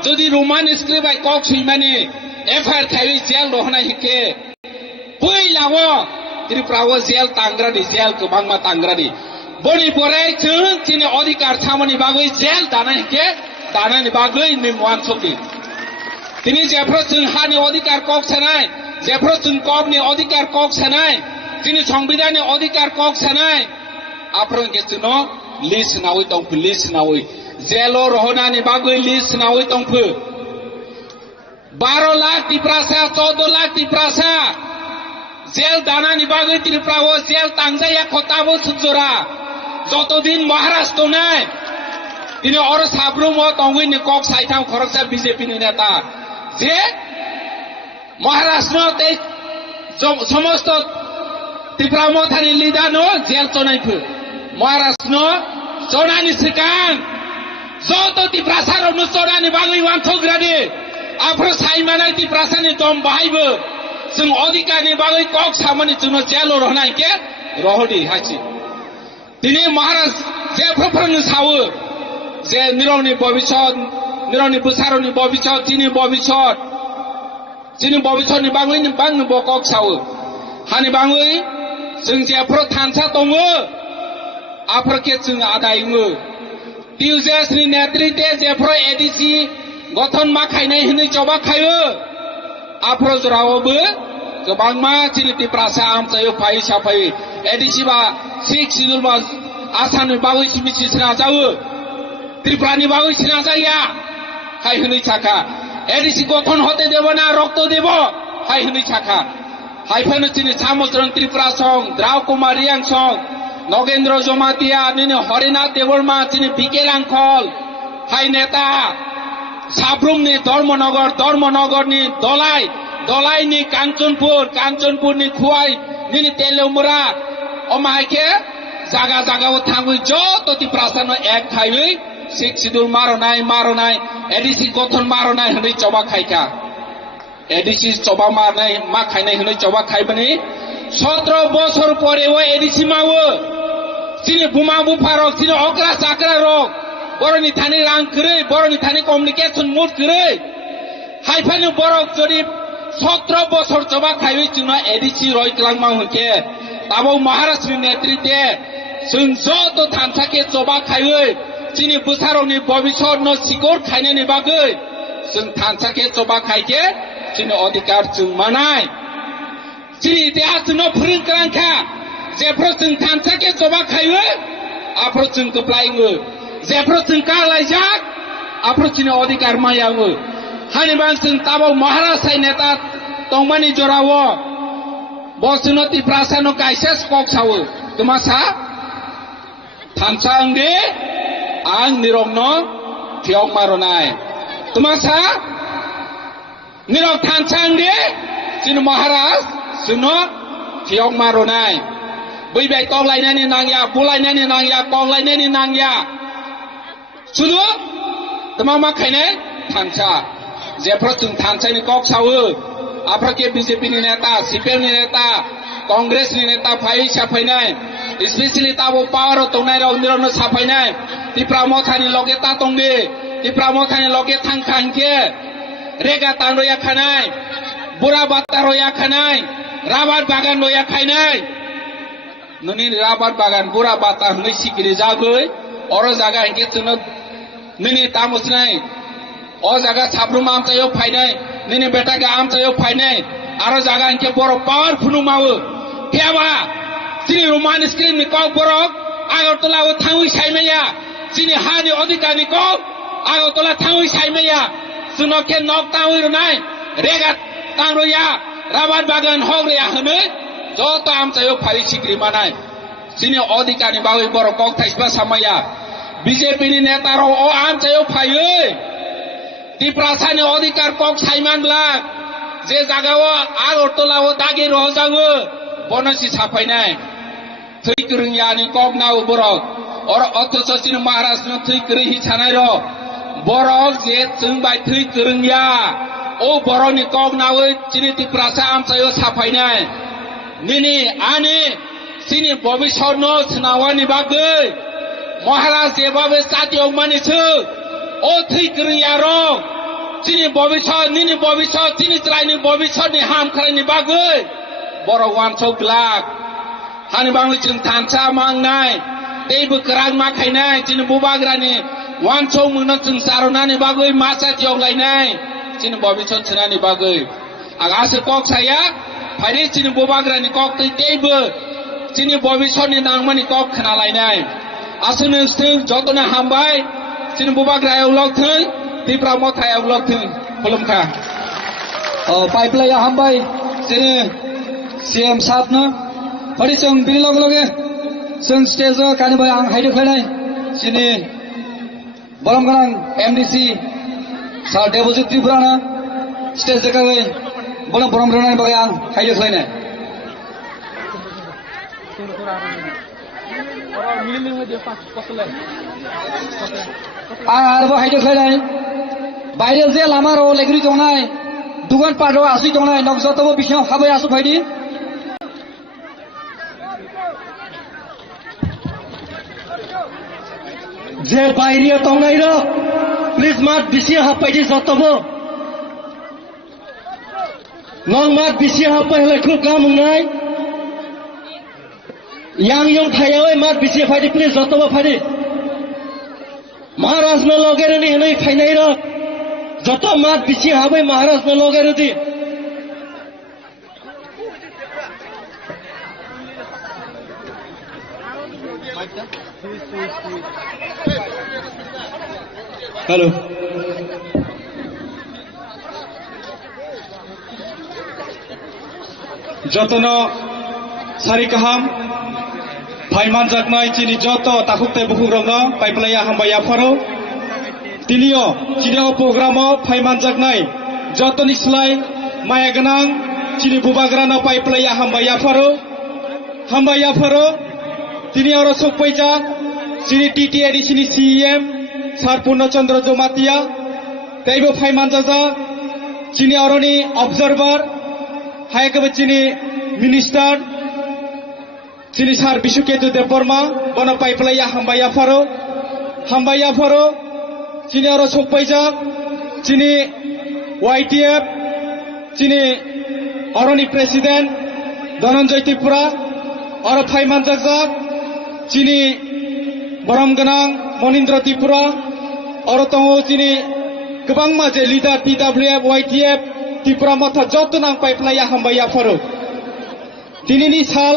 যদি রোমান স্ক্রিপ্ট বাই কক সুইমানি এফআইআর খাই জেল রহনা হিকে পইলাও ত্রিপুরাও জেল তাংগ্রাদি জেল গোबांमा तांग्रादी बनि परे जों चिनि अधिकार सामनि बागै जेल दाना हिके दानानि बागै निमवान सकी তিনি जेफ्रो जों हानि अधिकार কক सानाय जेफ्रो जों कबनि अधिकार কক सानाय তিনি সংবিধানের অধিকার কক সানায় আপনাকে जोंनो লিস্ট নাওই দंफो लिस्ट नावै जेलो रहनानि बागै लिस्ट नावै दंफो 12 लाख टिप्रासा 14 लाख टिप्रासा जेल दानानि बागै ত্রিপুরাও जेल तांजाया खताबो सुजरा যতদিন মহারাষ্ট্র নাই তিনি অর সাবরুম তংগিনি কক সাইথাম খরকসা বিজেপি नि नेता যে মহারাষ্ট্রতে সমস্ত ত্রিপুরা মথানি লিদানো জেল চনাইফো মহারাষ্ট্র চনানি সিকাং যত ত্রিপুরাসারनो চনানি বাগै वानथग्रादि आफ्रो साइमानाय ত্রিপুরাसानि दम बाहायबो जों अधिकारनि बागै কক सामनि जोंनो जेल रहनायके रहदि हासि दिनै महाराष्ट्र जेफ्रोफोरनो सावो जे निरवनि भबिष्यत निरवनि बुसारनि भबिष्यत दिनै भबिष्यतनि बागैनि बांनो बকক सावो हानि बागै जों जेफ्रो थानसा दङ आफोरके जों आदायङो टिउजेसनि नेतृत्वे जेफ्रो एडिसि गठन माखायनाय होनै जबा खायो आफोर जरावबो गोबांमा चिनि टिप्रासा आमचायो फाइ साफाइ एडिसि बा 6 शिड्यूल बा आसामनि बागै सिमिसि सिना जावो ত্রিপুরাनि बागै सिना जाया हाय होनै थाखा एडिसि गठन हते देब ना रक्त देब हाय होनै थाखा हायफानो चिनि सामज्रन ত্রিপুরা सं द्राव कुमार रियां सं नगेन्द्र जमातिया निने हरिनाथ देवर्मा चिनि बिके लांखल हाय नेता साब्रुमनि धर्मनगरनि दलाइनि कांचनपुरनि खुवाई निनि तेलेमुरा अमायके जागा जागाव थांगै जत टिप्रासानो एक थायै 6 शिड्यूल मारनाय एडिसि गठन मारनाय होनै जबा खायका एडिसि जबा मारनाय मा खायनाय होनै जबा खायबनि 17 বছর পরেও एडिसि मावो चिनि बुमा बुफारक चिनि अग्रा चाक्रा रक बरनि थानि रां करै बरनि थानि कम्युनिकेशन मुड करै हायफानि बरक जदि 17 বছর जबा खायबै जोंना एडिसि रयक्लांमा होके ताबो महाराष्ट्र नेतृत्वे जों जत थानसाके जबा खायै चिनि बुसारनि भबिष्यत न सिकोर खायनायनि बागै जों थानसाके जबा खायके चिनि अधिकार जों मानाय चिनि इतिहास न फोरोंग्रांखा जेफ्रो जों थानसाके जबा खायै आफ्रो जों गोब्लायङो जेफ्रो जों कालायजाक आफ्रो चिनि अधिकार मायाङो हानिबां जों ताबो महाराष्ट्र नेता तंमानि जरावो बसनो टिप्रासानो कायसेस কক सावो तुमासा थानसांदे आं निरंनो थियक मारनाय तुमासा निरक थानसांदे चिनि महाराष्ट्र जोंनो थियक मारनाय बैबाय तलायनायनि नांया बुलायनायनि नांया कलायनायनि नांया सुदु तुमा मा खायनाय थानसा जेफ्रो जों थानसानि কক सावो आफ्रोके बीजेपी नेता सीपीएम नेता कांग्रेस नेता फाइ साफायनाय स्पेशली ताबो पावर तंनाय राव निरनो साफायनाय टिप्रा मथानि लगे ता तंगे टिप्रा मथानि लगे थांखांके रेगा तानरोया खानाय बुरा बाता रोया खानाय राबार बागान रोया खायनाय ननि राबार बागान बुरा बाता हनै सिगिरि जागै अर जागा हिके जोंनो ननि तामसनाय ओ जागा साब्रुम आमचायो फायनाय ननि बेटाके आमचायो फायनाय आरो जागा हिके बर पावरफुल मावो फेबा चिनि रोमान स्क्रिप्ट কক बरक आगरतलाव थांवै सायमाया चिनि हानि अधिकारनि কক आगरतला थांवै सायमाया Sunoke nok tahu runai, regat tang roya, rabat bagan hog roya hame, joto am sayo phari chikri manai. Sini odika ni bawi borokok taisba samaya. BJP ni neta ro o am sayo phai di prasani odikar kok saiman blak. Je jagawo ag ortolawo dagi roh jago, bonasi sapai nai. Thui kering yani kok nau borok. Or otoso sini Maharashtra thui kering hi chanai ro. Borok je chung bai thui kering ya. O borok ni kok nau sini di prasa am sayo sapai nai. Nini ani sini bobi sorno senawani bagai. Maharashtra je babe satiok mani chu. O thui kering ya ro. Sini bobi sor nini bobi sor sini cerai ni bobi sor ni ham kali ni bagai. Borok wan sok lak. Hani bang cing tanca mang nai, tei bekerang makai nai, cini bubagra ni, wan chong muna cing sarona ni bagui masa tiong lai nai, cini bobi chon cina ni bagui. Agasir kok saya, hari cini bubagra ni kok tei be, cini bobi chon ni nang mani kok kena lai nai. Asun sting joto na hambai, cini bubagra yang ulok thun, di pramot yang ulok thun, belum kah? pipeline ya hambai sini CM साहब न Hari chung bini log loge chung stage kani bai ang haide khlai sini borom ganang MDC sar deposit tripura na stage jaka gai borom rana bai ang haide khlai na আর হাইডে খাই বাইরে যে লামার ও লেগরি দংনাই দোকান পাট আসি দংনাই নকজত বিশাও খাবাই আসু ভাইদি যে বাইরে তংনাই র প্লিজ মাত বিসি হাপাইদি যতব নং মাত বিসি হাপাই হলে খুব কাম নাই yang yong thayawai mat bisi phadi please jotoba phadi Maharaj na logere ni nei phainai ro joto mat bisi habai Maharaj na logere di hello jotono sari kaham Paiman jaknai chini joto takukte bukurongno pipeline hambaya faro tinio chini o programo paiman jaknai joto ni slai maya ganang chini bubagrano pipeline hambaya faro tini oro sokpoija chini TTAD chini CEM Sar Purnachandra Jomatia teibo paiman jaja chini oroni observer hayakabe chini minister Sini sar Bisuketu Deborma, bono pipeline hambaya faro, sini oro sokpaija, sini YTF, sini oroni president, Dhananjay Tripura, oro Paiman Jakjak, sini Borom Ganang, Monindra Tripura, oro tongo sini kebang maje leader TWF, YTF, Tripura mata joto nang pipeline hambaya faro. Dini ni sal,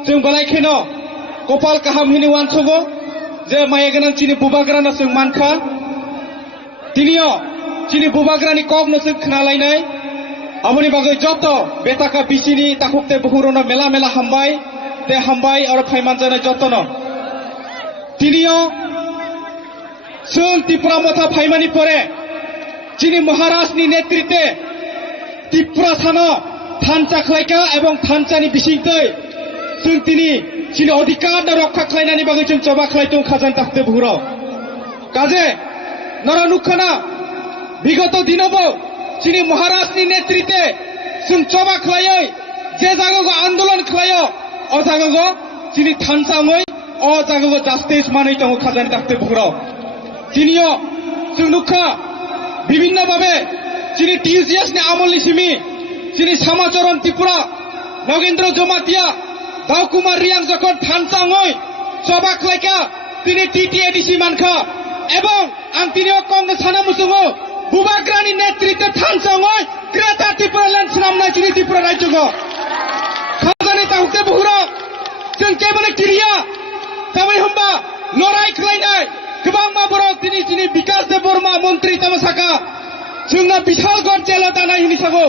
जों बालायखेनो कपाल काहाम हिनि वानसगो जे मायगनां चिनि बुबाग्राना जों मानखा तिनियो चिनि बुबाग्रानि कगनो जों खोनालायनाय आमनि बागै जत बेटाका बिसिनि ताकुकते बुहुरनो मेला मेला हामबाय ते हामबाय आरो फाइमान जानाय जतनो तिनियो जों त्रिपुरा मथा फाइमानि परे चिनि महाराजनि नेतृत्वे त्रिपुरा सानो थानचा खलायका एवं थानचानि बिसिंतै जों दिनै चिनि अधिकार रक्षा खालायनायनि बागै जों जबा खालायदों खाजान ताखते बुहुराव काजे नरा नुखाना बिगत दिनावबो चिनि महाराजनि नेतृत्वे जों जबा खालायै जे जायगायाव आन्दोलन खालायो अ जायगायाव चिनि थानसाङै अ जायगायाव जास्टिस मानै दङ खाजान ताखते बुहुराव दिनियो जों नुखा বিভিন্ন ভাবে চিনি TCS नि आमोलनि सिमि चिनि सामाचरण Tripura Nagendra Jamatia Daw Kumar Riang যখন থানচাঙৈ সবা খালাইকা তিনি TTADC মানখা এবং আং তিনি কংগ্রেস সানা মুসুঙো বুবাগ্রানি নেতৃত্বে থানচাঙৈ ক্রেতা ত্রিপুরা ল্যান্ড নামনাय চিনি ত্রিপুরা রাজ্যগ খাজানি তাহতে বুহুরা जों केबोले किरिया তাमै हम्बा लराय खालायनाय गोबां माबरक दिनै चिनि बिकास देबबर्मा मन्त्रि तामसाका जोंना बिथालगढ़ जेलाव दानाय हिसाबो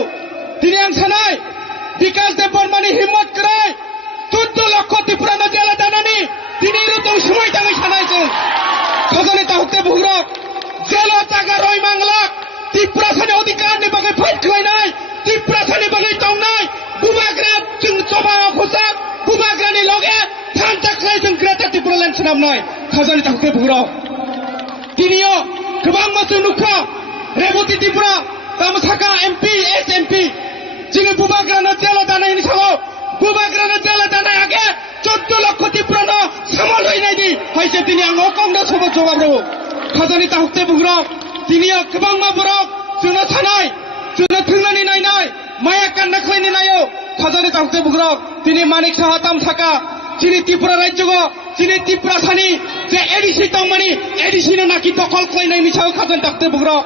दिनै आं सानाय बिकास देब बर्मानि हिम्मत कराय 14 लक्ष त्रिपुरानो जेलाव दानानै दिनै दं समाय थाङै सानाय जों खजानि ताहुकते बुग्रक जेलाव जागा रय मांला त्रिपुरासानि अधिकारनि बागै फाइट खालायनाय त्रिपुरासानि बागै दंनाय बुबाग्रा जों सभा अफिसार बुबाग्रानि लगे थांता खालाय जों ग्रेटार त्रिपुरा लेन्ड सोनाबनाय खजानि ताहुकते बुग्रक दिनैयो गोबां मानसि नुखा रेबती त्रिपुरा तामसाका एमपी एस एमपी जोङो बुबाग्रानो जेलाव दानायनि सायाव बुबाग्रानो जेलाव दानाय आगे 14 लक्ष त्रिपुरानो सामल हैनायनि हायसे दिनै आं अकंनो सब जवाब रौ खजानि ताहुकते बुग्रक दिनैयो गोबां माबरक जोंनो थानाय जोंनो थोंनानै नायनाय माया कान्ना खालायनि नायो खजानि ताहुकते बुग्रक दिनै मानिक साहा तामसाका दिनै त्रिपुरा राज्यगो दिनै त्रिपुरा सानि जे एडिसि दंमानि एडिसिनो नाखि दखल खालायनायनि सायाव खजानि ताहुकते बुग्रक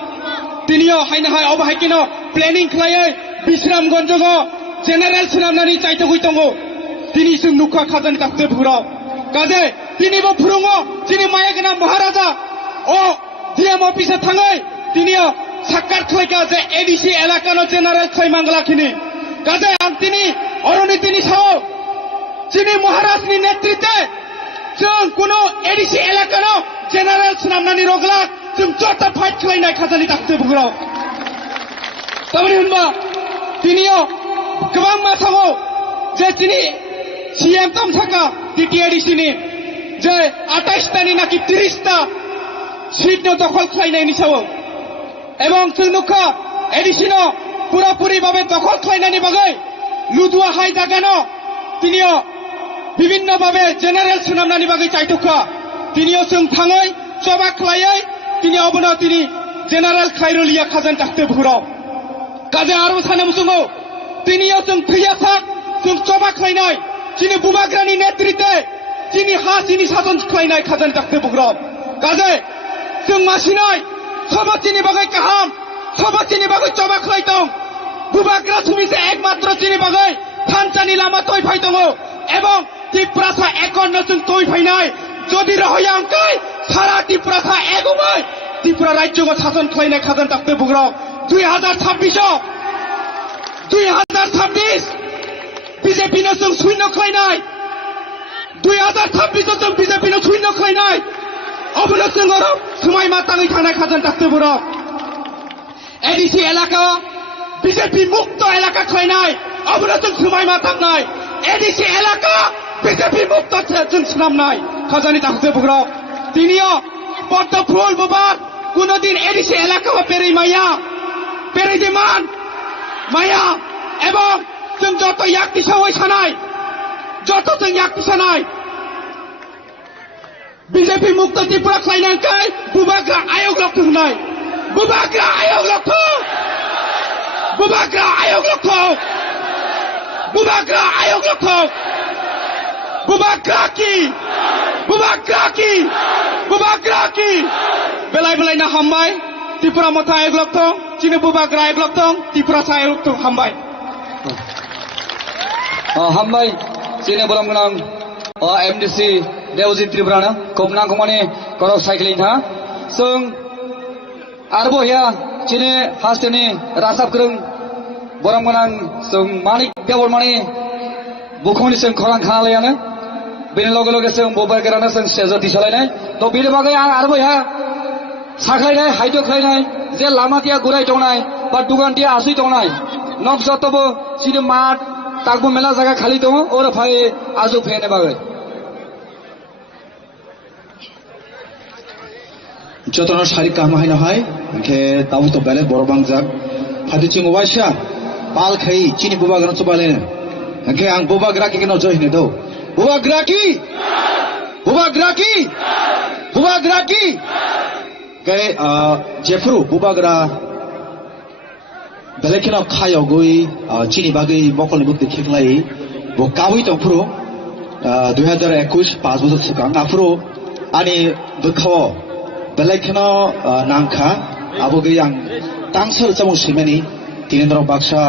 दिनैयो हायनो अबहायकिनो प्लेनिं खालायै बिश्रामगन्जगो जेनेरेल सोनाबनानै जायथगै दङ दिनै जों नुखा खजानि ताहुकते बुग्रक काजे दिनैबो फुरुङो दिनै मायागोना महाराजा अ डिएम अफिसाव थाङै दिनैयो साक्कार खालायगा जे एडिसि एलाकानो जेनेरेल खालायमांगलाखिनि काजे आं दिनै अरनितिनि सायाव दिनै महाराजनि नेतृत्वे जों कुनो एडिसि एलाकानो जेनेरेल सोनाबनानै रगला जों जता फाइट खालायनाय खजानि ताहुकते बुग्रक तामानि होनबा दिनैयो गोबां मासावो जे दिनै सीएम तामसाका टीटीएडीसीनि जे 28 तानि नाकि 30 ता सीटनो दखल खालायनायनि सायाव এবং जों नुखा एडिसिनो पुरापुरि भाबे दखल खालायनायनि बागै लुदुआ हाय जागानो दिनैयो বিভিন্ন ভাবে জেনারেল सोनाबनायनि बागै चायथखा दिनैयो जों थाङै सभा खालायै दिनै अबनो दिनै जेनेरेल खायरलिया खजानि ताहुकते बुग्रक काजे आरो सानाम जोङो दिनैयो जों थैयासाक जों सभा खालायनाय दिनै बुबाग्रानि नेतृत्वे दिनै हा दिनै सासन खालायनाय खजानि ताहुकते बुग्रक काजे जों मासिनाय सभाथिनि बागै काहाम सभाथिनि बागै सभा खालायदों बुबाग्रा सुमिसे एकमात्र दिनै बागै थानसानि लामा तय फाय दङ এবং त्रिपुरासा एकन्न जों तय फायनाय যদি রহয়া अंकाय सारा त्रिपुरासा एगुमै त्रिपुरा राज्यखौ शासन खालायनाय खजानि ताहुकते बुग्रक 2026 बिजेपिनो जों शून्य खालायनाय 2026 जों बिजेपिनो शून्य खालायनाय अबनो जों समाय माताङै थानाय खजानि ताहुकते बुग्रक एडिसि एलाका बिजेपि मुक्त एलाका खालायनाय अबनो जों समाय मातांनाय एडिसि एलाका बिजेपि मुक्त जों सोनाबनाय खजानि ताहुकते बुग्रक दिनैयो पद्मफुल बुबार कुनो दिन एडिसि एलाकायाव पेरैदिमान माया এবং जों যত याक्तिसावै सानाय যত जों याक्तिसानाय बिजेपि मुक्त त्रिपुरा खालायनांखाय बुबाग्रा आयोग लक्ष्य होनाय बुबाग्रा आयोग लक्ष्य बुबाग्रा आयोग लक्ष्य बुबाग्रा आयोग लक्ष्य बुबाग्रा की बेलाय बेलायना हामबाय त्रिपुरा मथा आयोग लक्ष्य दिनै बुबाग्रा आयोग लक्ष्य त्रिपुरा सा आयोग लक्ष्य हामबाय हामबाय दिनै बरम गोनां एमडिसि देवजित त्रिपुरानो खोबनांगौमानि गरब साइक्लिं था जों आरोबाव या दिनै हास्टेनि रासाब गोरों बरम गोनां जों मानिक देवबर्मानि बुखौनि जों खौरां खालामलायानो बेनि लगे लगे जों बुबाग्रानो जों स्टेजआव दिन्थिलायनाय तो बेनि बागै आं आरोबाव या साख्लायनाय हायद' खालायनाय जे लामाथिया गुराय दंनाय बा दुगानथिया आसुय दंनाय नक जतबो दिनै माठ ताकबो मेला जायगा खालि दङ ओर फाय आजु फेने बागै যতন সারি কাম হাই নহয় কে তাবু তো বেলে বড় বাংজাক হাতি চিং ওয়াইসা পাল খাই চিনি বুবাগ্রা চবালেন কে आं बुबाग्रा के न जहिने दो बुबाग्रा की के जेफुरु बुबाग्रा बेले के न खायो गई चिनी बागै मकलनि बुद्धि खेखलाई बो काबै दं फुरु 2021 5 बोसोर सिगां आफुरु आनि दुखाव बेले के न नांखा आबोगै आं तांसर चमु सिमेनि तिनेन्द्र बाक्सा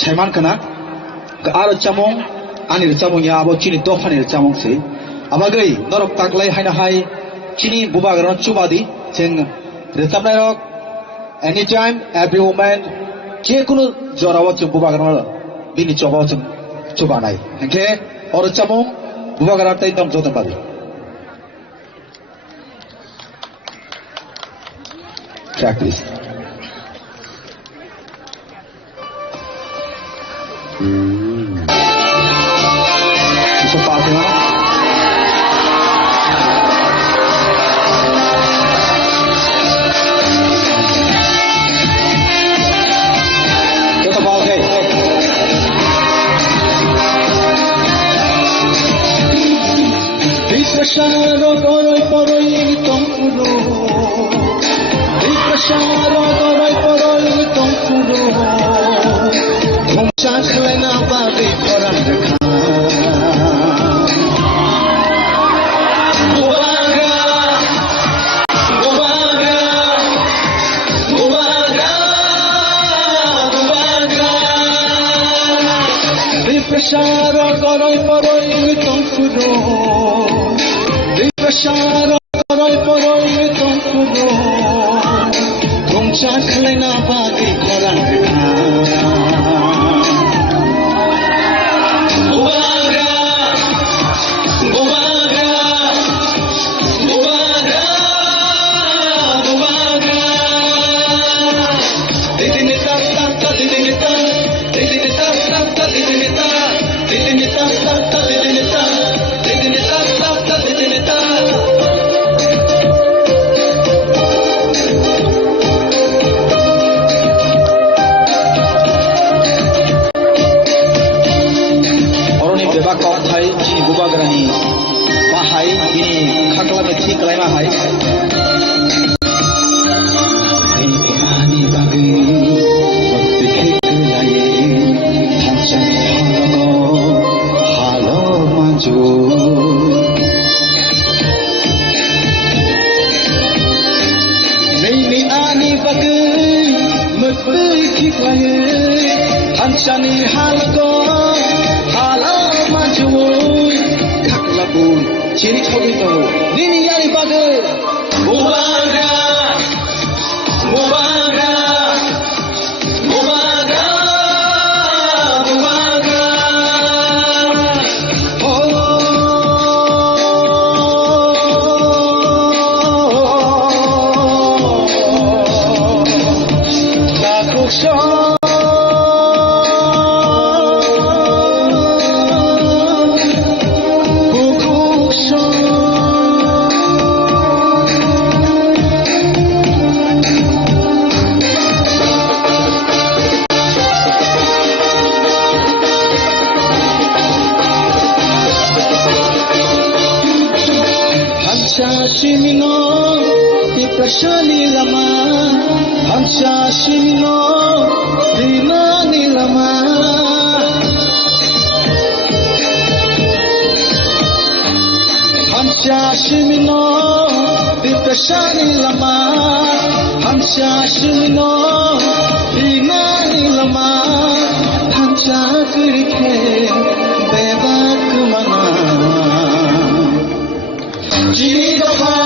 छैमान kana आरो चामं आनि चामं या आबो चिनि दफानि चामं से आबागै नरक ताकलाय हायना हाय चिनि बुबाग्रा चुबादि जों रेताबनाय रक एनी टाइम एभ्री मोमेन्ट जेकुनु जराव जों बुबागान बिनि जबाव जों चुबानाय हेंखे अर चामुं बुबागान तै दम जोतन बाबी practice so Fatima get the ball hey Vishwasharo goroi poroi tongkudo Vishwasharo goroi poroi tongkudo Khumcha khlena babi koran rakha Vishwasharo goroi poroi tongkudo Vishwasharo goroi poroi tongkudo Khumcha khlena babi koran rakha Hanchani halgo hala majui kaklabun chiri chobi to nini yari bage mubaga mubaga mubaga mubaga la kuksho Shimino, Ipashani Lama, Hamsha Shimino, Dimani Lama. Hamsha Shimino, Ipashani Lama, Hamsha Shimino, Dimani Lama. Hamsha Kurike, Bebak Mana. Jini Doha,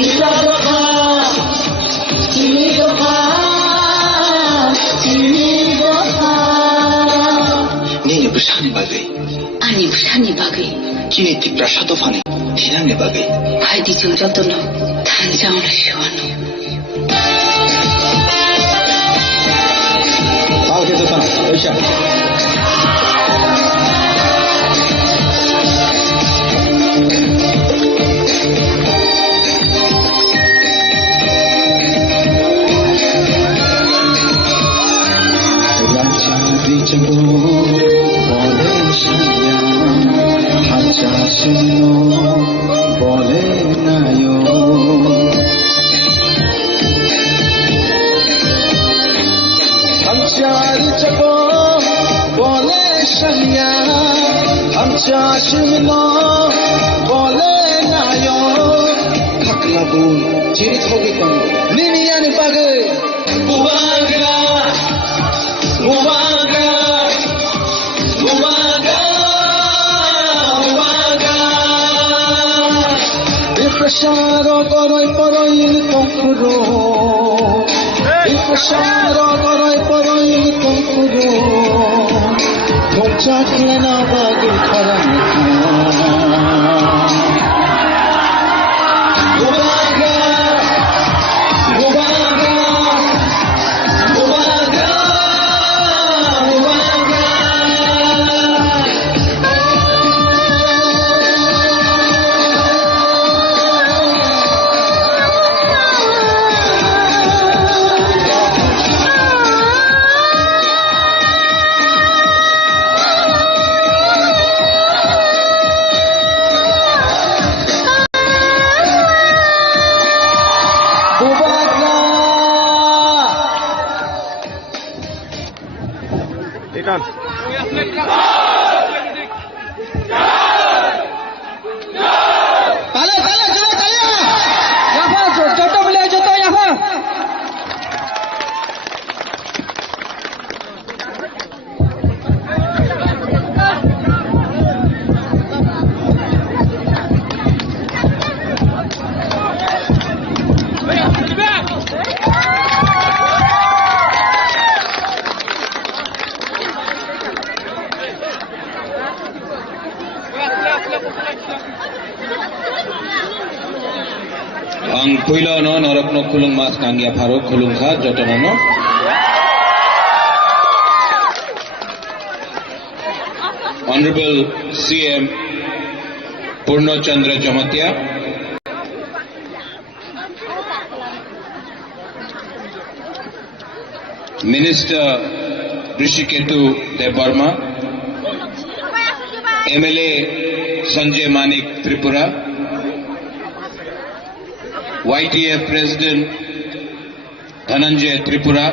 Ila Doha, Jini Doha, Jini Doha. Nini Bushani Bagai, Ani Bushani Bagai, Jini Tiprashado Fani, Tirani Bagai. Heidi Jodono, Tanjana Shwano. How is it? Aisha. Ikasaro poroy tongkuro Ikasaro poroy tongkuro Tongchat lena bagi karang Ang puila no norok no kulung mas nangya pharo kulung kha jotono no Honorable CM Purno Chandra Jamatia, Minister Rishiketu Debarma, MLA Sanjay Manik Tripura, YTF President Dhananjay Tripura,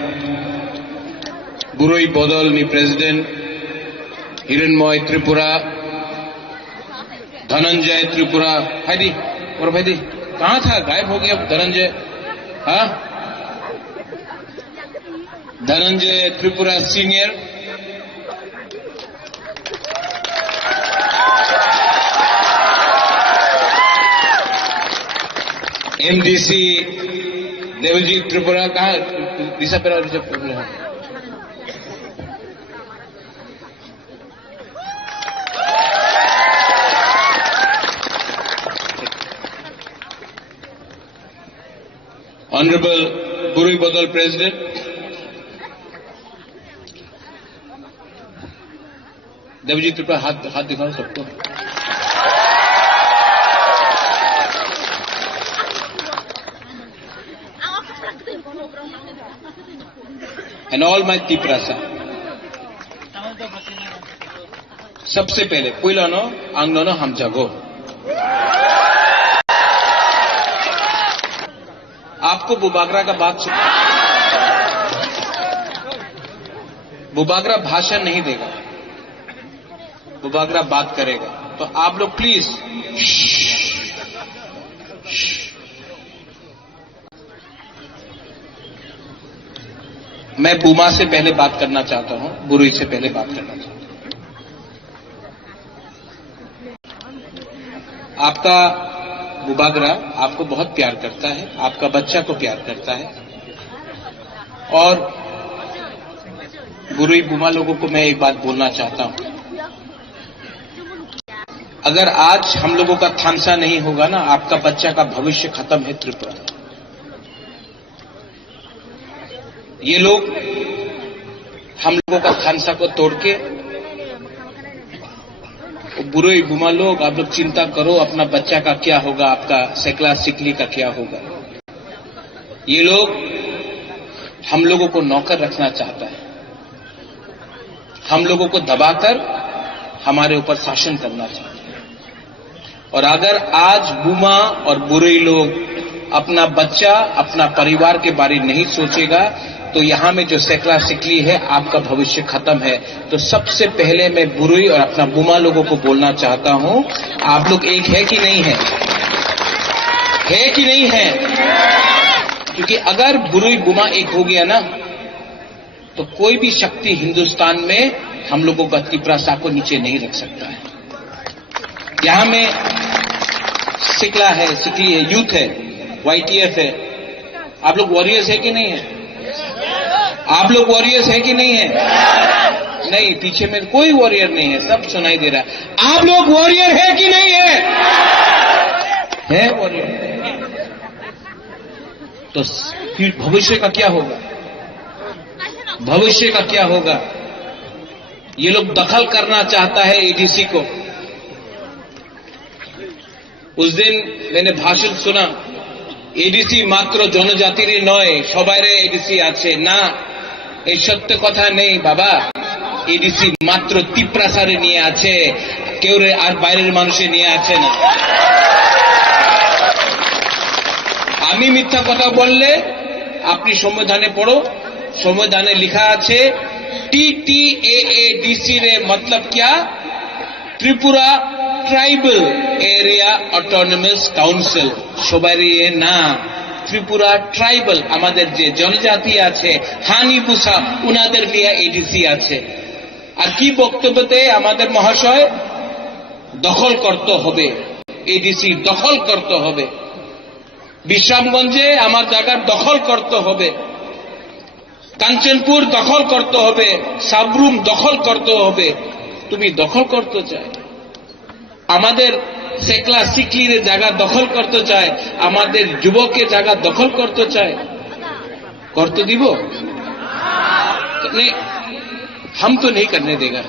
Buroi Bodol ni President Hiranmoy Tripura, Dhananjay Tripura भाईदी और भाईदी कहाँ था गायब हो गया धनंजय हाँ Dhananjay Tripura senior MDC Devjit Tripura कहाँ दिशा पेरा Honorable Buroi Bodol President, Devji Tripura हाथ दिखाओ सबको and all my Tiprasa. सबसे पहले पुइलानो आंगनो हम जागो आपको बुबागरा का बात सुन बुबागरा भाषण नहीं देगा बुबागरा बात करेगा तो आप लोग प्लीज मैं बुमा से पहले बात करना चाहता हूं बुरुई से पहले बात करना चाहता हूं आपका बुबागरा आपको बहुत प्यार करता है आपका बच्चा को प्यार करता है और बुरुई बुमा लोगों को मैं एक बात बोलना चाहता हूं अगर आज हम लोगों का थानसा नहीं होगा ना आपका बच्चा का भविष्य खत्म है त्रिपुरा ये लोग हम लोगों का थानसा को तोड़ के बुरुई बुमा लोग आप लोग चिंता करो अपना बच्चा का क्या होगा आपका सेकला सिकली का क्या होगा ये लोग हम लोगों को नौकर रखना चाहता है हम लोगों को दबाकर हमारे ऊपर शासन करना चाहता है और अगर आज बुमा और बुरुई लोग अपना बच्चा अपना परिवार के बारे नहीं सोचेगा तो यहां में जो सेकला सिकली है आपका भविष्य खत्म है तो सबसे पहले मैं बुरुई और अपना बुमा लोगों को बोलना चाहता हूं आप लोग एक है कि नहीं है क्योंकि अगर बुरुई बुमा एक हो गया ना तो कोई भी शक्ति हिंदुस्तान में हम लोगों का त्रिपुरा को नीचे नहीं रख सकता है यहां में सिकला है, सिकली है, यूथ है, YTF है। आप लोग वॉरियर्स है कि नहीं है? आप लोग वॉरियर्स है कि नहीं है? नहीं, पीछे में कोई वॉरियर नहीं है, सब सुनाई दे रहा है। आप लोग वॉरियर है कि नहीं है? है वॉरियर। तो फिर भविष्य का क्या होगा? भविष्य का क्या होगा? ये लोग दखल करना चाहता है एडीसी को। उस दिन मैंने भाषण सुना, एडीसी मात्र जनजातिर नय, सबाइरे एडीसी आछे ना। এই সত্য কথা নেই বাবা, এডিসি মাত্র তিপ্রাসারে নিয়ে আছে, কেউ আর বাইরের মানুষে নিয়ে আছে না। আমি মিথ্যা কথা বললে আপনি সংবিধানে পড়ো, সংবিধানে লেখা আছে TTAADC रे मतलब क्या? Tripura tribal area autonomous council. সবারই না, ত্রিপুরা ট্রাইবাল আমাদের যে জনজাতি আছে হানিবুসা উনাদের লিয়া এডিসি আছে। আর কি বক্তব্যতে আমাদের মহাশয় দখল করতে হবে, এডিসি দখল করতে হবে, বিশ্রামগঞ্জে আমার জায়গার দখল করতে হবে, কাঞ্চনপুর দখল করতে হবে, সাবরুম দখল করতে হবে। তুমি দখল করতে চাই, আমাদের সেকলা সিকলির জায়গা দখল করতে চায়, আমাদের যুবকের জায়গা দখল করতে চায়, করতে দিব? नहीं, हम तो नहीं करने देगा।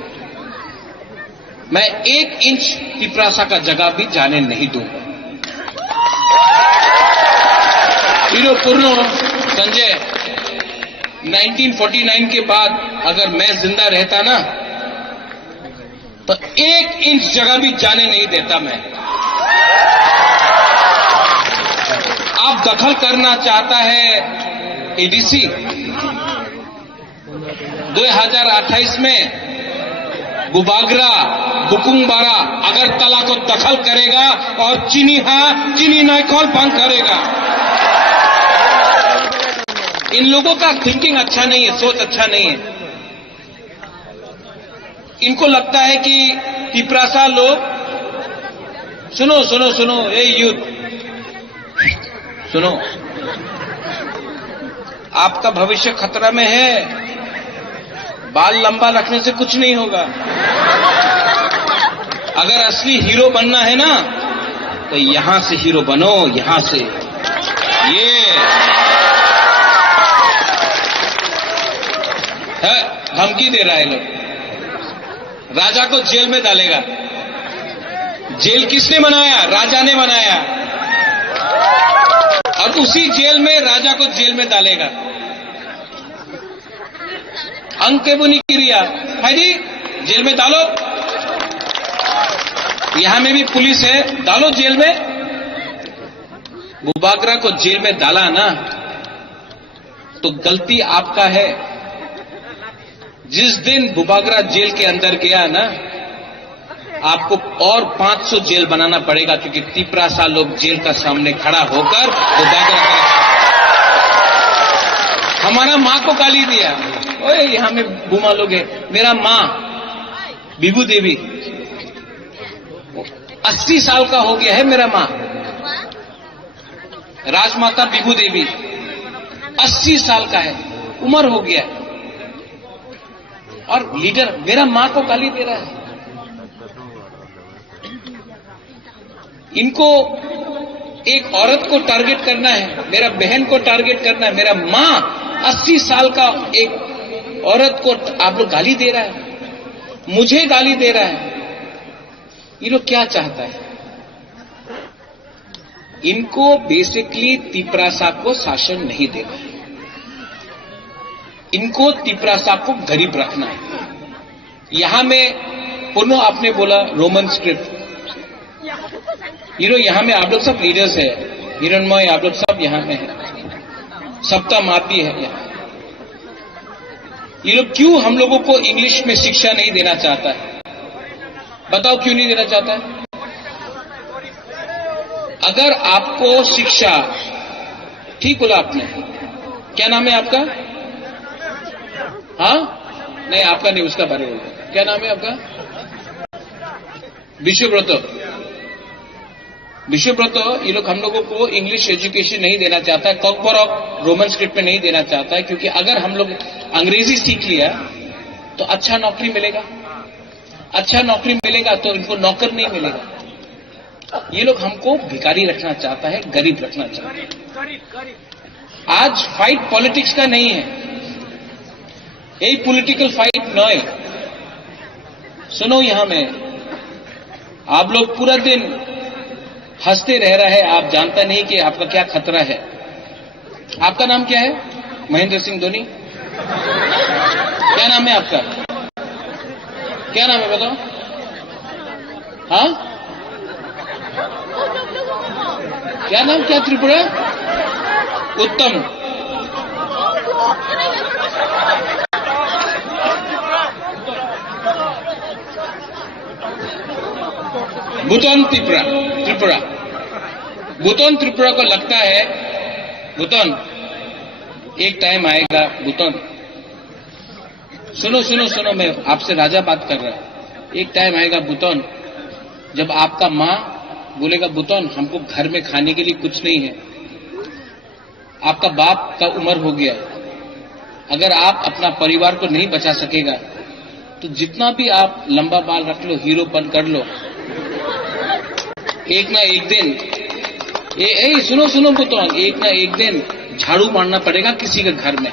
मैं 1 इंच पिपरासा का जगह भी जाने नहीं दूंगा। पूर्ण संजय 1949 के बाद अगर मैं जिंदा रहता ना तो 1 इंच जगह भी जाने नहीं देता मैं। आप दखल करना चाहता है एडीसी। 2028 में बुबागरा, बुकुंगबारा, अगरतला को दखल करेगा और चीनी नायकोल भंग करेगा। इन लोगों का थिंकिंग अच्छा नहीं है, सोच अच्छा नहीं है। इनको लगता है कि पिपरासा लोग, सुनो सुनो सुनो, ये यूथ सुनो, आपका भविष्य खतरा में है। बाल लंबा रखने से कुछ नहीं होगा। अगर असली हीरो बनना है ना तो यहां से हीरो बनो, यहां से। ये है धमकी दे रहा है लोग, राजा को जेल में डालेगा। जेल किसने बनाया? राजा ने बनाया, और उसी जेल में राजा को जेल में डालेगा। अंक बुनी क्रिया है जी, जेल में डालो। यहां में भी पुलिस है, डालो जेल में। बुबागरा को जेल में डाला ना तो गलती आपका है। जिस दिन बुबागरा जेल के अंदर गया ना, आपको और 500 जेल बनाना पड़ेगा, क्योंकि तिपरासा लोग जेल का सामने खड़ा होकर बुबागरा का हमारा मां को गाली दिया। ओए यहां में बुमा लोग है, मेरा मां बिबू देवी 80 साल का हो गया है। मेरा मां राजमाता बिबू देवी 80 साल का है, उम्र हो गया है, और लीडर मेरा मां को गाली दे रहा है। इनको एक औरत को टारगेट करना है, मेरा बहन को टारगेट करना है, मेरा मां 80 साल का एक औरत को आप लोग गाली दे रहा है, मुझे गाली दे रहा है। ये लोग क्या चाहता है? इनको बेसिकली तिपरासा को शासन नहीं देना है, इनको तिपरासा को गरीब रखना है। यहां में पुनः आपने बोला रोमन स्क्रिप्ट, यहां में आप लोग सब लीडर्स है, हिरणमय आप लोग सब यहां में है, सबका मापी है यहां। ये लोग क्यों हम लोगों को इंग्लिश में शिक्षा नहीं देना चाहता है? बताओ क्यों नहीं देना चाहता है? अगर आपको शिक्षा, ठीक बोला आपने, क्या नाम है आपका? हाँ नहीं, आपका नहीं, उसका बारे में। क्या नाम है आपका? विश्वव्रत। विश्वव्रत ये लोग हम लोगों को इंग्लिश एजुकेशन नहीं देना चाहता है, कॉकबरॉक रोमन स्क्रिप्ट में नहीं देना चाहता है, क्योंकि अगर हम लोग अंग्रेजी सीख लिया तो अच्छा नौकरी मिलेगा, अच्छा नौकरी मिलेगा तो इनको नौकर नहीं मिलेगा। ये लोग हमको भिखारी रखना चाहता है, गरीब रखना चाहता है। आज फाइट पॉलिटिक्स का नहीं है, यही पॉलिटिकल फाइट न है। सुनो यहां में आप लोग पूरा दिन हंसते रह रहा है, आप जानता नहीं कि आपका क्या खतरा है। आपका नाम क्या है? महेंद्र सिंह धोनी। क्या नाम है आपका? क्या नाम है बताओ? हाँ, क्या नाम? क्या त्रिपुरा? उत्तम। भूटान त्रिपुरा, त्रिपुरा भूटान त्रिपुरा को लगता है भूटान एक टाइम आएगा। भूटान सुनो सुनो सुनो, मैं आपसे राजा बात कर रहा हूं। एक टाइम आएगा भूटान जब आपका मां बोलेगा भूटान हमको घर में खाने के लिए कुछ नहीं है। आपका बाप का उम्र हो गया, अगर आप अपना परिवार को नहीं बचा सकेगा तो जितना भी आप लंबा बाल रख लो, हीरोपन कर लो, एक ना एक दिन सुनो सुनो भूटान, एक ना एक दिन झाड़ू मारना पड़ेगा किसी के घर में।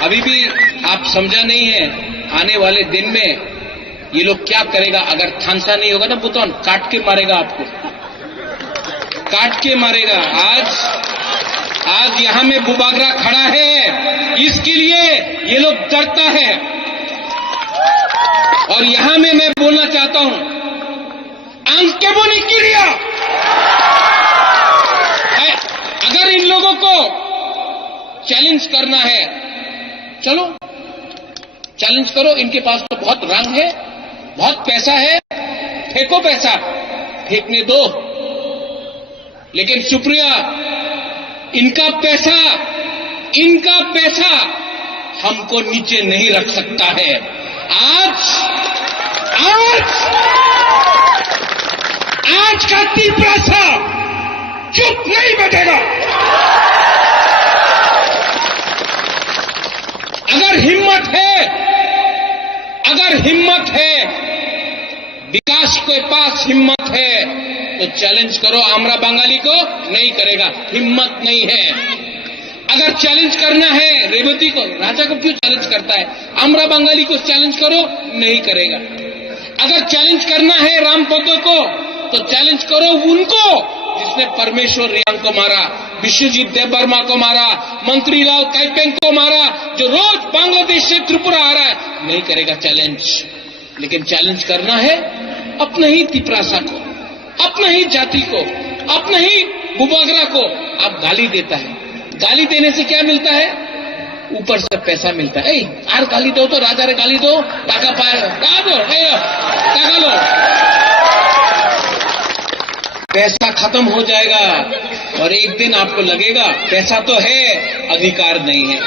अभी भी आप समझा नहीं है, आने वाले दिन में ये लोग क्या करेगा। अगर थानसा नहीं होगा ना भूटान, काट के मारेगा आपको, काट के मारेगा। आज यहां में बुबागरा खड़ा है, इसके लिए ये लोग डरता है। और यहां में मैं बोलना चाहता हूं, आंके बोनी किरिया, अगर इन लोगों को चैलेंज करना है, चलो चैलेंज करो। इनके पास तो बहुत रंग है, बहुत पैसा है, फेंको पैसा, फेंकने दो। लेकिन सुप्रिया, इनका पैसा हमको नीचे नहीं रख सकता है। आज का त्रिपुरा सा चुप नहीं बैठेगा। अगर हिम्मत है, विकास के पास हिम्मत है तो चैलेंज करो। आमरा बंगाली को नहीं करेगा, हिम्मत नहीं है। अगर चैलेंज करना है रेवती को, राजा को क्यों चैलेंज करता है? आमरा बंगाली को चैलेंज करो, नहीं करेगा। अगर चैलेंज करना है रामपदो को तो चैलेंज करो उनको जिसने परमेश्वर रियांग को मारा, विश्वजीत देवबर्मा को मारा, मंत्रीलाल काइपेंग को मारा, जो रोज बांग्लादेश से त्रिपुरा आ रहा है। नहीं करेगा चैलेंज। लेकिन चैलेंज करना है अपने ही तिपरासा को, अपने ही जाति को, अपने ही बुबागरा को। आप गाली देता है, गाली देने से क्या मिलता है? ऊपर से पैसा मिलता है। आर गाली दो तो राजा रे गाली दो, टाका पाए, टाका लो, पैसा खत्म हो जाएगा। और एक दिन आपको लगेगा पैसा तो है, अधिकार नहीं है।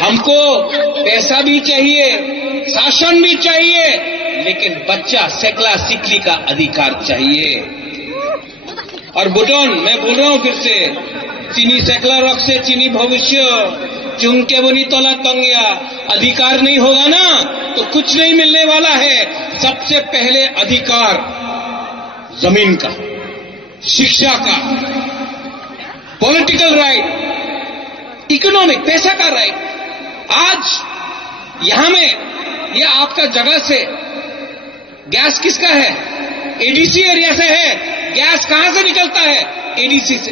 हमको पैसा भी चाहिए, शासन भी चाहिए, लेकिन बच्चा सेकला सिकली का अधिकार चाहिए। और भूटान, मैं बोल रहा हूं फिर से, चीनी सेकला रख से चीनी भविष्य, चुनके बनी तोला तंगिया। अधिकार नहीं होगा ना तो कुछ नहीं मिलने वाला है। सबसे पहले अधिकार जमीन का, शिक्षा का, पॉलिटिकल राइट, इकोनॉमिक, पैसा का राइट। आज यहां में ये आपका जगह से गैस किसका है? एडीसी एरिया से है। गैस कहां से निकलता है? एडीसी से।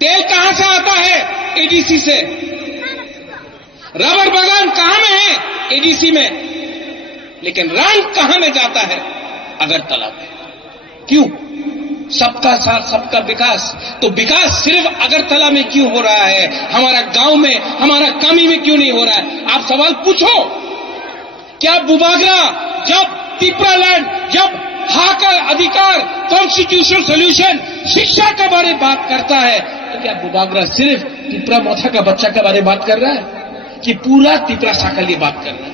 तेल कहां से आता है? एडीसी से। रबर बागान कहां में है? एडीसी में। लेकिन रंग कहां में जाता है? अगरतला में। क्यों? सबका साथ, सबका विकास। तो विकास सिर्फ अगरतला में क्यों हो रहा है? हमारा गांव में, हमारा कामी में क्यों नहीं हो रहा है? आप सवाल पूछो। क्या बुबागरा जब त्रिपुरा लैंड, जब का अधिकार, कॉन्स्टिट्यूशनल सोल्यूशन, शिक्षा के बारे में बात करता है तो क्या बुबागरा सिर्फ त्रिपुरा मोथा का बच्चा के बारे में बात कर रहा है कि पूरा त्रिपुरा सा के लिए बात कर रहा है?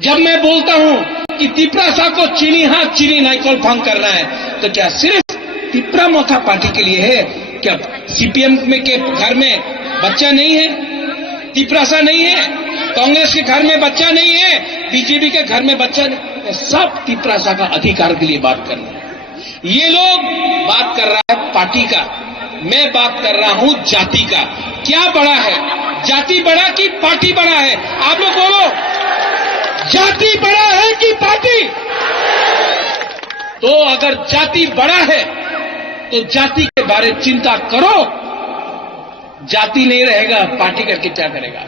जब मैं बोलता हूं कि तिप्रासा को चीनी हाथ चीनी नाइकोल फांग करना है, तो क्या सिर्फ तिप्रा मोथा पार्टी के लिए है? क्या सीपीएम में के घर में बच्चा नहीं है? तिप्रासा नहीं है? कांग्रेस के घर में बच्चा नहीं है? बीजेपी के घर में बच्चा नहीं? सब तिप्रासा का अधिकार के लिए बात कर रहे हैं। ये लोग बात कर रहा है पार्टी का, मैं बात कर रहा हूं जाति का। क्या बड़ा है, जाति बड़ा कि पार्टी बड़ा है? आप लोग बोलो, जाति बड़ा है कि पार्टी? तो अगर जाति बड़ा है तो जाति के बारे में चिंता करो। जाति नहीं रहेगा, पार्टी करके क्या करेगा?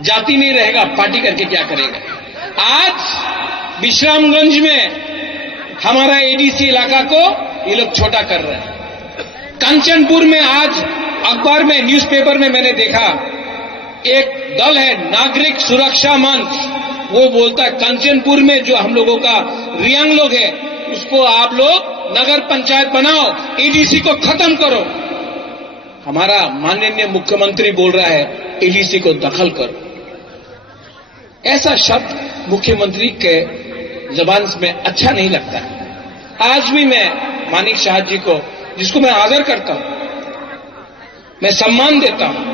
जाति नहीं रहेगा, पार्टी करके क्या करेगा? आज विश्रामगंज में हमारा एडीसी इलाका को ये लोग छोटा कर रहे हैं। कंचनपुर में आज अखबार में, न्यूज़पेपर में मैंने देखा, एक दल है नागरिक सुरक्षा मंच, वो बोलता है कंचनपुर में जो हम लोगों का रियांग लोग है उसको आप लोग नगर पंचायत बनाओ, एडीसी को खत्म करो। हमारा माननीय मुख्यमंत्री बोल रहा है एडीसी को दखल करो। ऐसा शब्द मुख्यमंत्री के जबान में अच्छा नहीं लगता। आज भी मैं मानिक शाह जी को, जिसको मैं आदर करता हूं, मैं सम्मान देता हूं,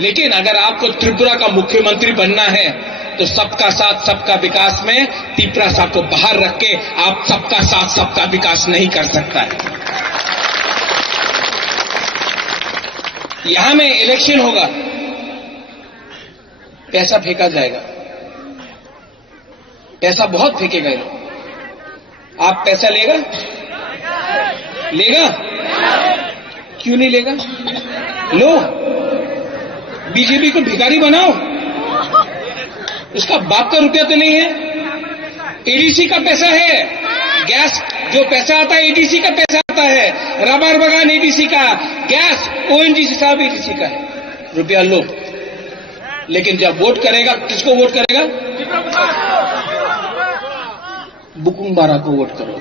लेकिन अगर आपको त्रिपुरा का मुख्यमंत्री बनना है तो सबका साथ सबका विकास में तिप्रासा को बाहर रख के आप सबका साथ सबका विकास नहीं कर सकता है। यहां में इलेक्शन होगा, पैसा फेंका जाएगा, पैसा बहुत फेंकेगा ये लोग। आप पैसा लेगा? क्यों नहीं लेगा? लो, बीजेपी को भिखारी बनाओ, उसका बाप का रुपया तो नहीं है। एडीसी का पैसा है, गैस जो पैसा आता है एडीसी का पैसा आता है, रबर बगान एडीसी का, गैस ओएनजीसी साहब एडीसी का है, रुपया लो। लेकिन जब वोट करेगा, किसको वोट करेगा? बुकुंबारा को वोट करो,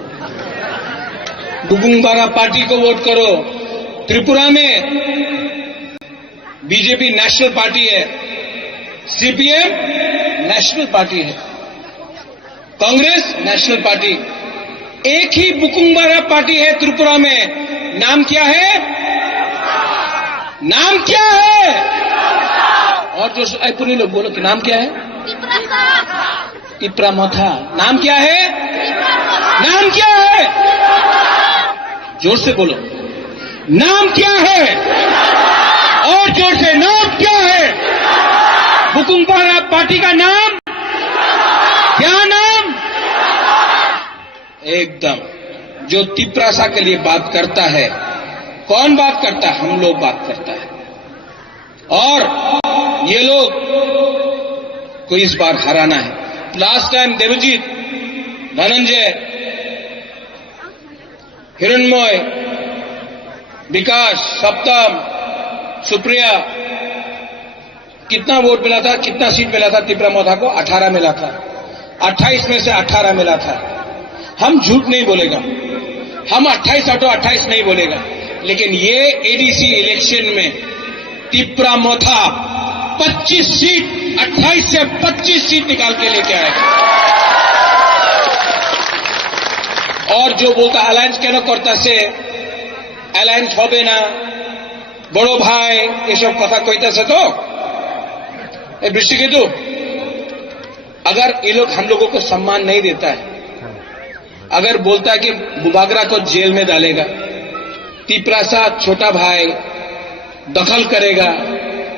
बुकुंबारा पार्टी को वोट करो। त्रिपुरा में बीजेपी नेशनल पार्टी है, सीपीएम नेशनल पार्टी है, कांग्रेस नेशनल पार्टी, एक ही बुकुंबारा पार्टी है त्रिपुरा में। नाम क्या है? नाम क्या है? और जो पुनी लोग बोलो कि नाम क्या है? तिप्रा मोथा। नाम क्या है? नाम क्या है? जोर से बोलो, नाम क्या है? और जोर से, नाम क्या है? बुकुंबारा पार्टी का नाम क्या? नाम एकदम जो तिप्रासा के लिए बात करता है। कौन बात करता है? हम लोग बात करता है। और ये लोग को इस बार हराना है। लास्ट टाइम देवजीत, धनंजय, हिरणमय, विकास, सप्तम, सुप्रिया, कितना वोट मिला था? कितना सीट मिला था तिप्रा मोथा को? 18 मिला था। 28 में से 18 मिला था। हम झूठ नहीं बोलेगा, हम 28 ऑटो 28 नहीं बोलेगा, लेकिन ये एडीसी इलेक्शन में तिप्रा मोथा 25 सीट, 28 से 25 सीट निकाल के लेके आएगा। और जो बोलता अलायंस केन करता से, अलायंस होबे ना, बड़ो भाई, ये सब कथा कहता से, तो वृष्टि के तो अगर ये लोग हम लोगों को सम्मान नहीं देता है, अगर बोलता है कि बुबागरा को जेल में डालेगा, तिप्रासा छोटा भाई दखल करेगा,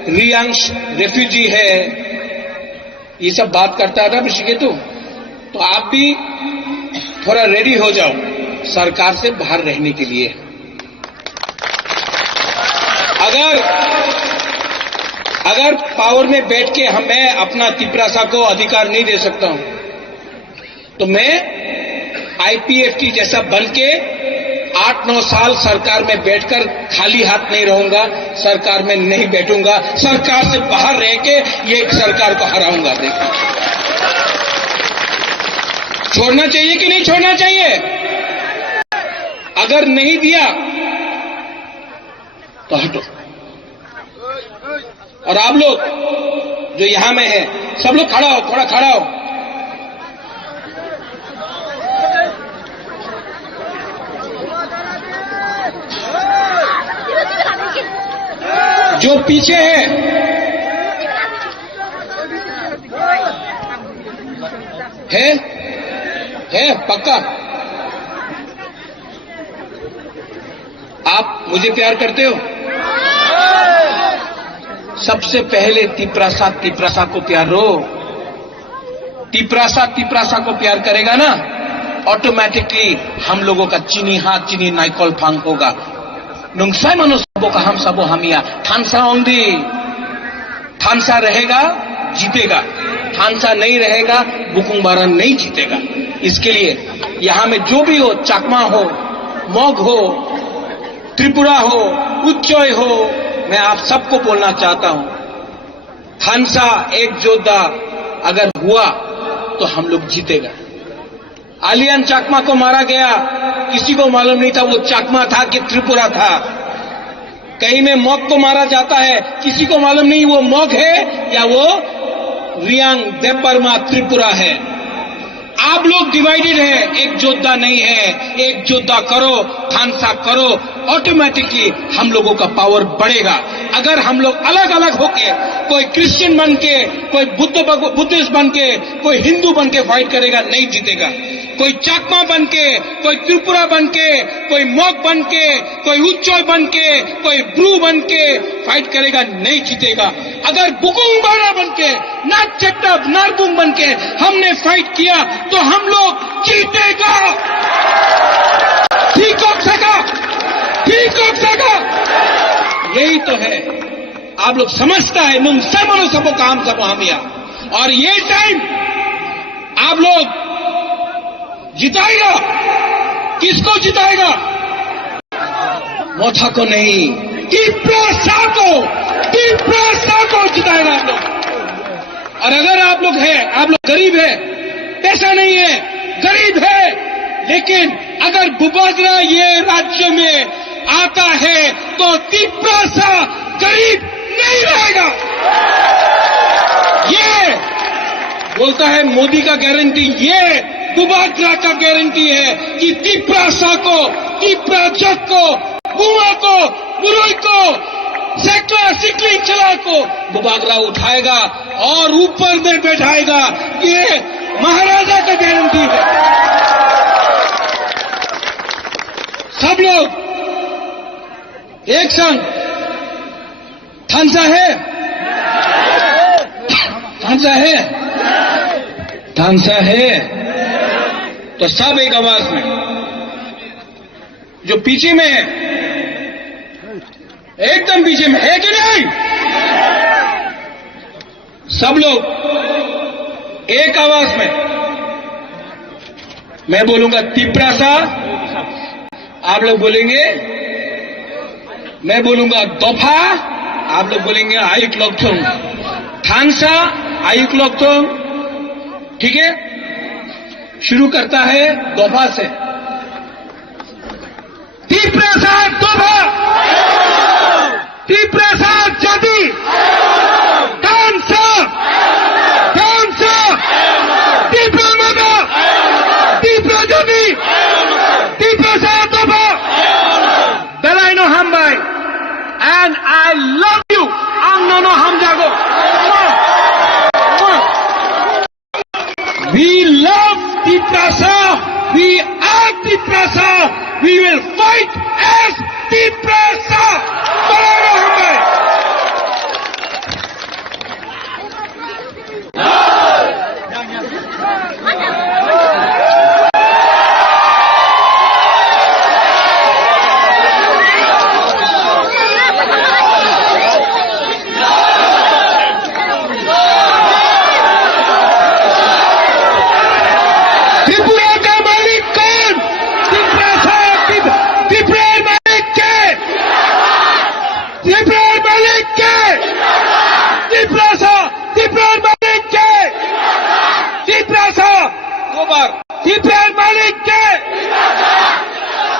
रियांश रेफ्यूजी है, ये सब बात करता है ना ऋषिकेतु, तो आप भी थोड़ा रेडी हो जाओ सरकार से बाहर रहने के लिए। अगर पावर में बैठ के मैं अपना तिप्रासा को अधिकार नहीं दे सकता हूं, तो मैं आईपीएफटी जैसा बन के 8-9 साल सरकार में बैठकर खाली हाथ नहीं रहूंगा, सरकार में नहीं बैठूंगा, सरकार से बाहर रह के ये सरकार को हराऊंगा। देखो, छोड़ना चाहिए कि नहीं छोड़ना चाहिए? अगर नहीं दिया तो हटो। और आप लोग जो यहां में है, सब लोग खड़ा हो, थोड़ा खड़ा हो। जो पीछे है पक्का? आप मुझे प्यार करते हो? सबसे पहले तिप्रासा को प्यार रो। तिप्रासा को प्यार करेगा ना, ऑटोमेटिकली हम लोगों का चीनी हाथ चीनी नाइकल फांग होगा। नुंगसाई मनो सबो का हम सबो हमिया थानसा ओंदी। थानसा रहेगा जीतेगा, थानसा नहीं रहेगा बुकुंग बारन नहीं जीतेगा। इसके लिए यहां में जो भी हो, चाकमा हो, मोग हो, त्रिपुरा हो, उच्चय हो, मैं आप सबको बोलना चाहता हूं, थानसा एक योद्धा अगर हुआ तो हम लोग जीतेगा। आलियान चाकमा को मारा गया, किसी को मालूम नहीं था वो चाकमा था कि त्रिपुरा था। कहीं में मॉग को मारा जाता है, किसी को मालूम नहीं वो मॉग है या वो रियांग देपरमा त्रिपुरा है। आप लोग डिवाइडेड हैं, एक योद्धा नहीं है। एक योद्धा करो, थानसा करो, ऑटोमेटिकली हम लोगों का पावर बढ़ेगा। अगर हम लोग अलग अलग होके, कोई क्रिश्चियन बन के, कोई बुद्धिस्ट बन के, कोई हिंदू बन के फाइट करेगा, नहीं जीतेगा। कोई चाकमा बन के, कोई त्रिपुरा बन के, कोई मॉग बन के, कोई उच्चोय बन के, कोई ब्रू बन के फाइट करेगा, नहीं जीतेगा। अगर बुकुंग बारा बन के, नाथ चट्टप नारबुंग बन के हमने फाइट किया तो हम लोग जीतेगा। ठीक हो सका, ठीक हो सका। यही तो है, आप लोग समझता है नुम समनो सबो काम सबो हमिया। और ये टाइम आप लोग जिताएगा। किसको जिताएगा? मोथा को नहीं, तिप्रासा को जिताएगा आप लोग। और अगर आप लोग गरीब है, पैसा नहीं है, गरीब है, लेकिन अगर बुबागरा ये राज्य में आता है तो तिप्रासा गरीब नहीं रहेगा। ये बोलता है मोदी का गारंटी, ये बुबागरा का गारंटी है कि तिप्रासा को, तिप्राजक को, बुआ को, बुरुई को, सेक्ला सिकली चला को बुबागरा उठाएगा और ऊपर में बैठाएगा। ये महाराजा का गारंटी है। सब लोग एक संग, थानसा है, थानसा है, थानसा है, तो सब एक आवाज में। जो पीछे में है, एकदम पीछे में है कि नहीं? सब लोग एक आवाज में। मैं बोलूंगा तिप्रासा, आप लोग बोलेंगे, मैं बोलूंगा दोफा, आप लोग बोलेंगे आयुक लोकथोंग। थानसा, आयुक लोकथोंग, ठीक है? शुरू करता है दोफा से। तिप्रासा दोफा, तिप्रासा जाति, थानसा, थानसा, तिप्रा माता, तिप्रा जाति, तिप्रासा दोफा। बेलाइनो हामबाय, and I love you. Ang nono ham jago. We love Tiprasa. We are Tiprasa. We will fight as Tiprasa. Belayno hambay. Tiprasa Malik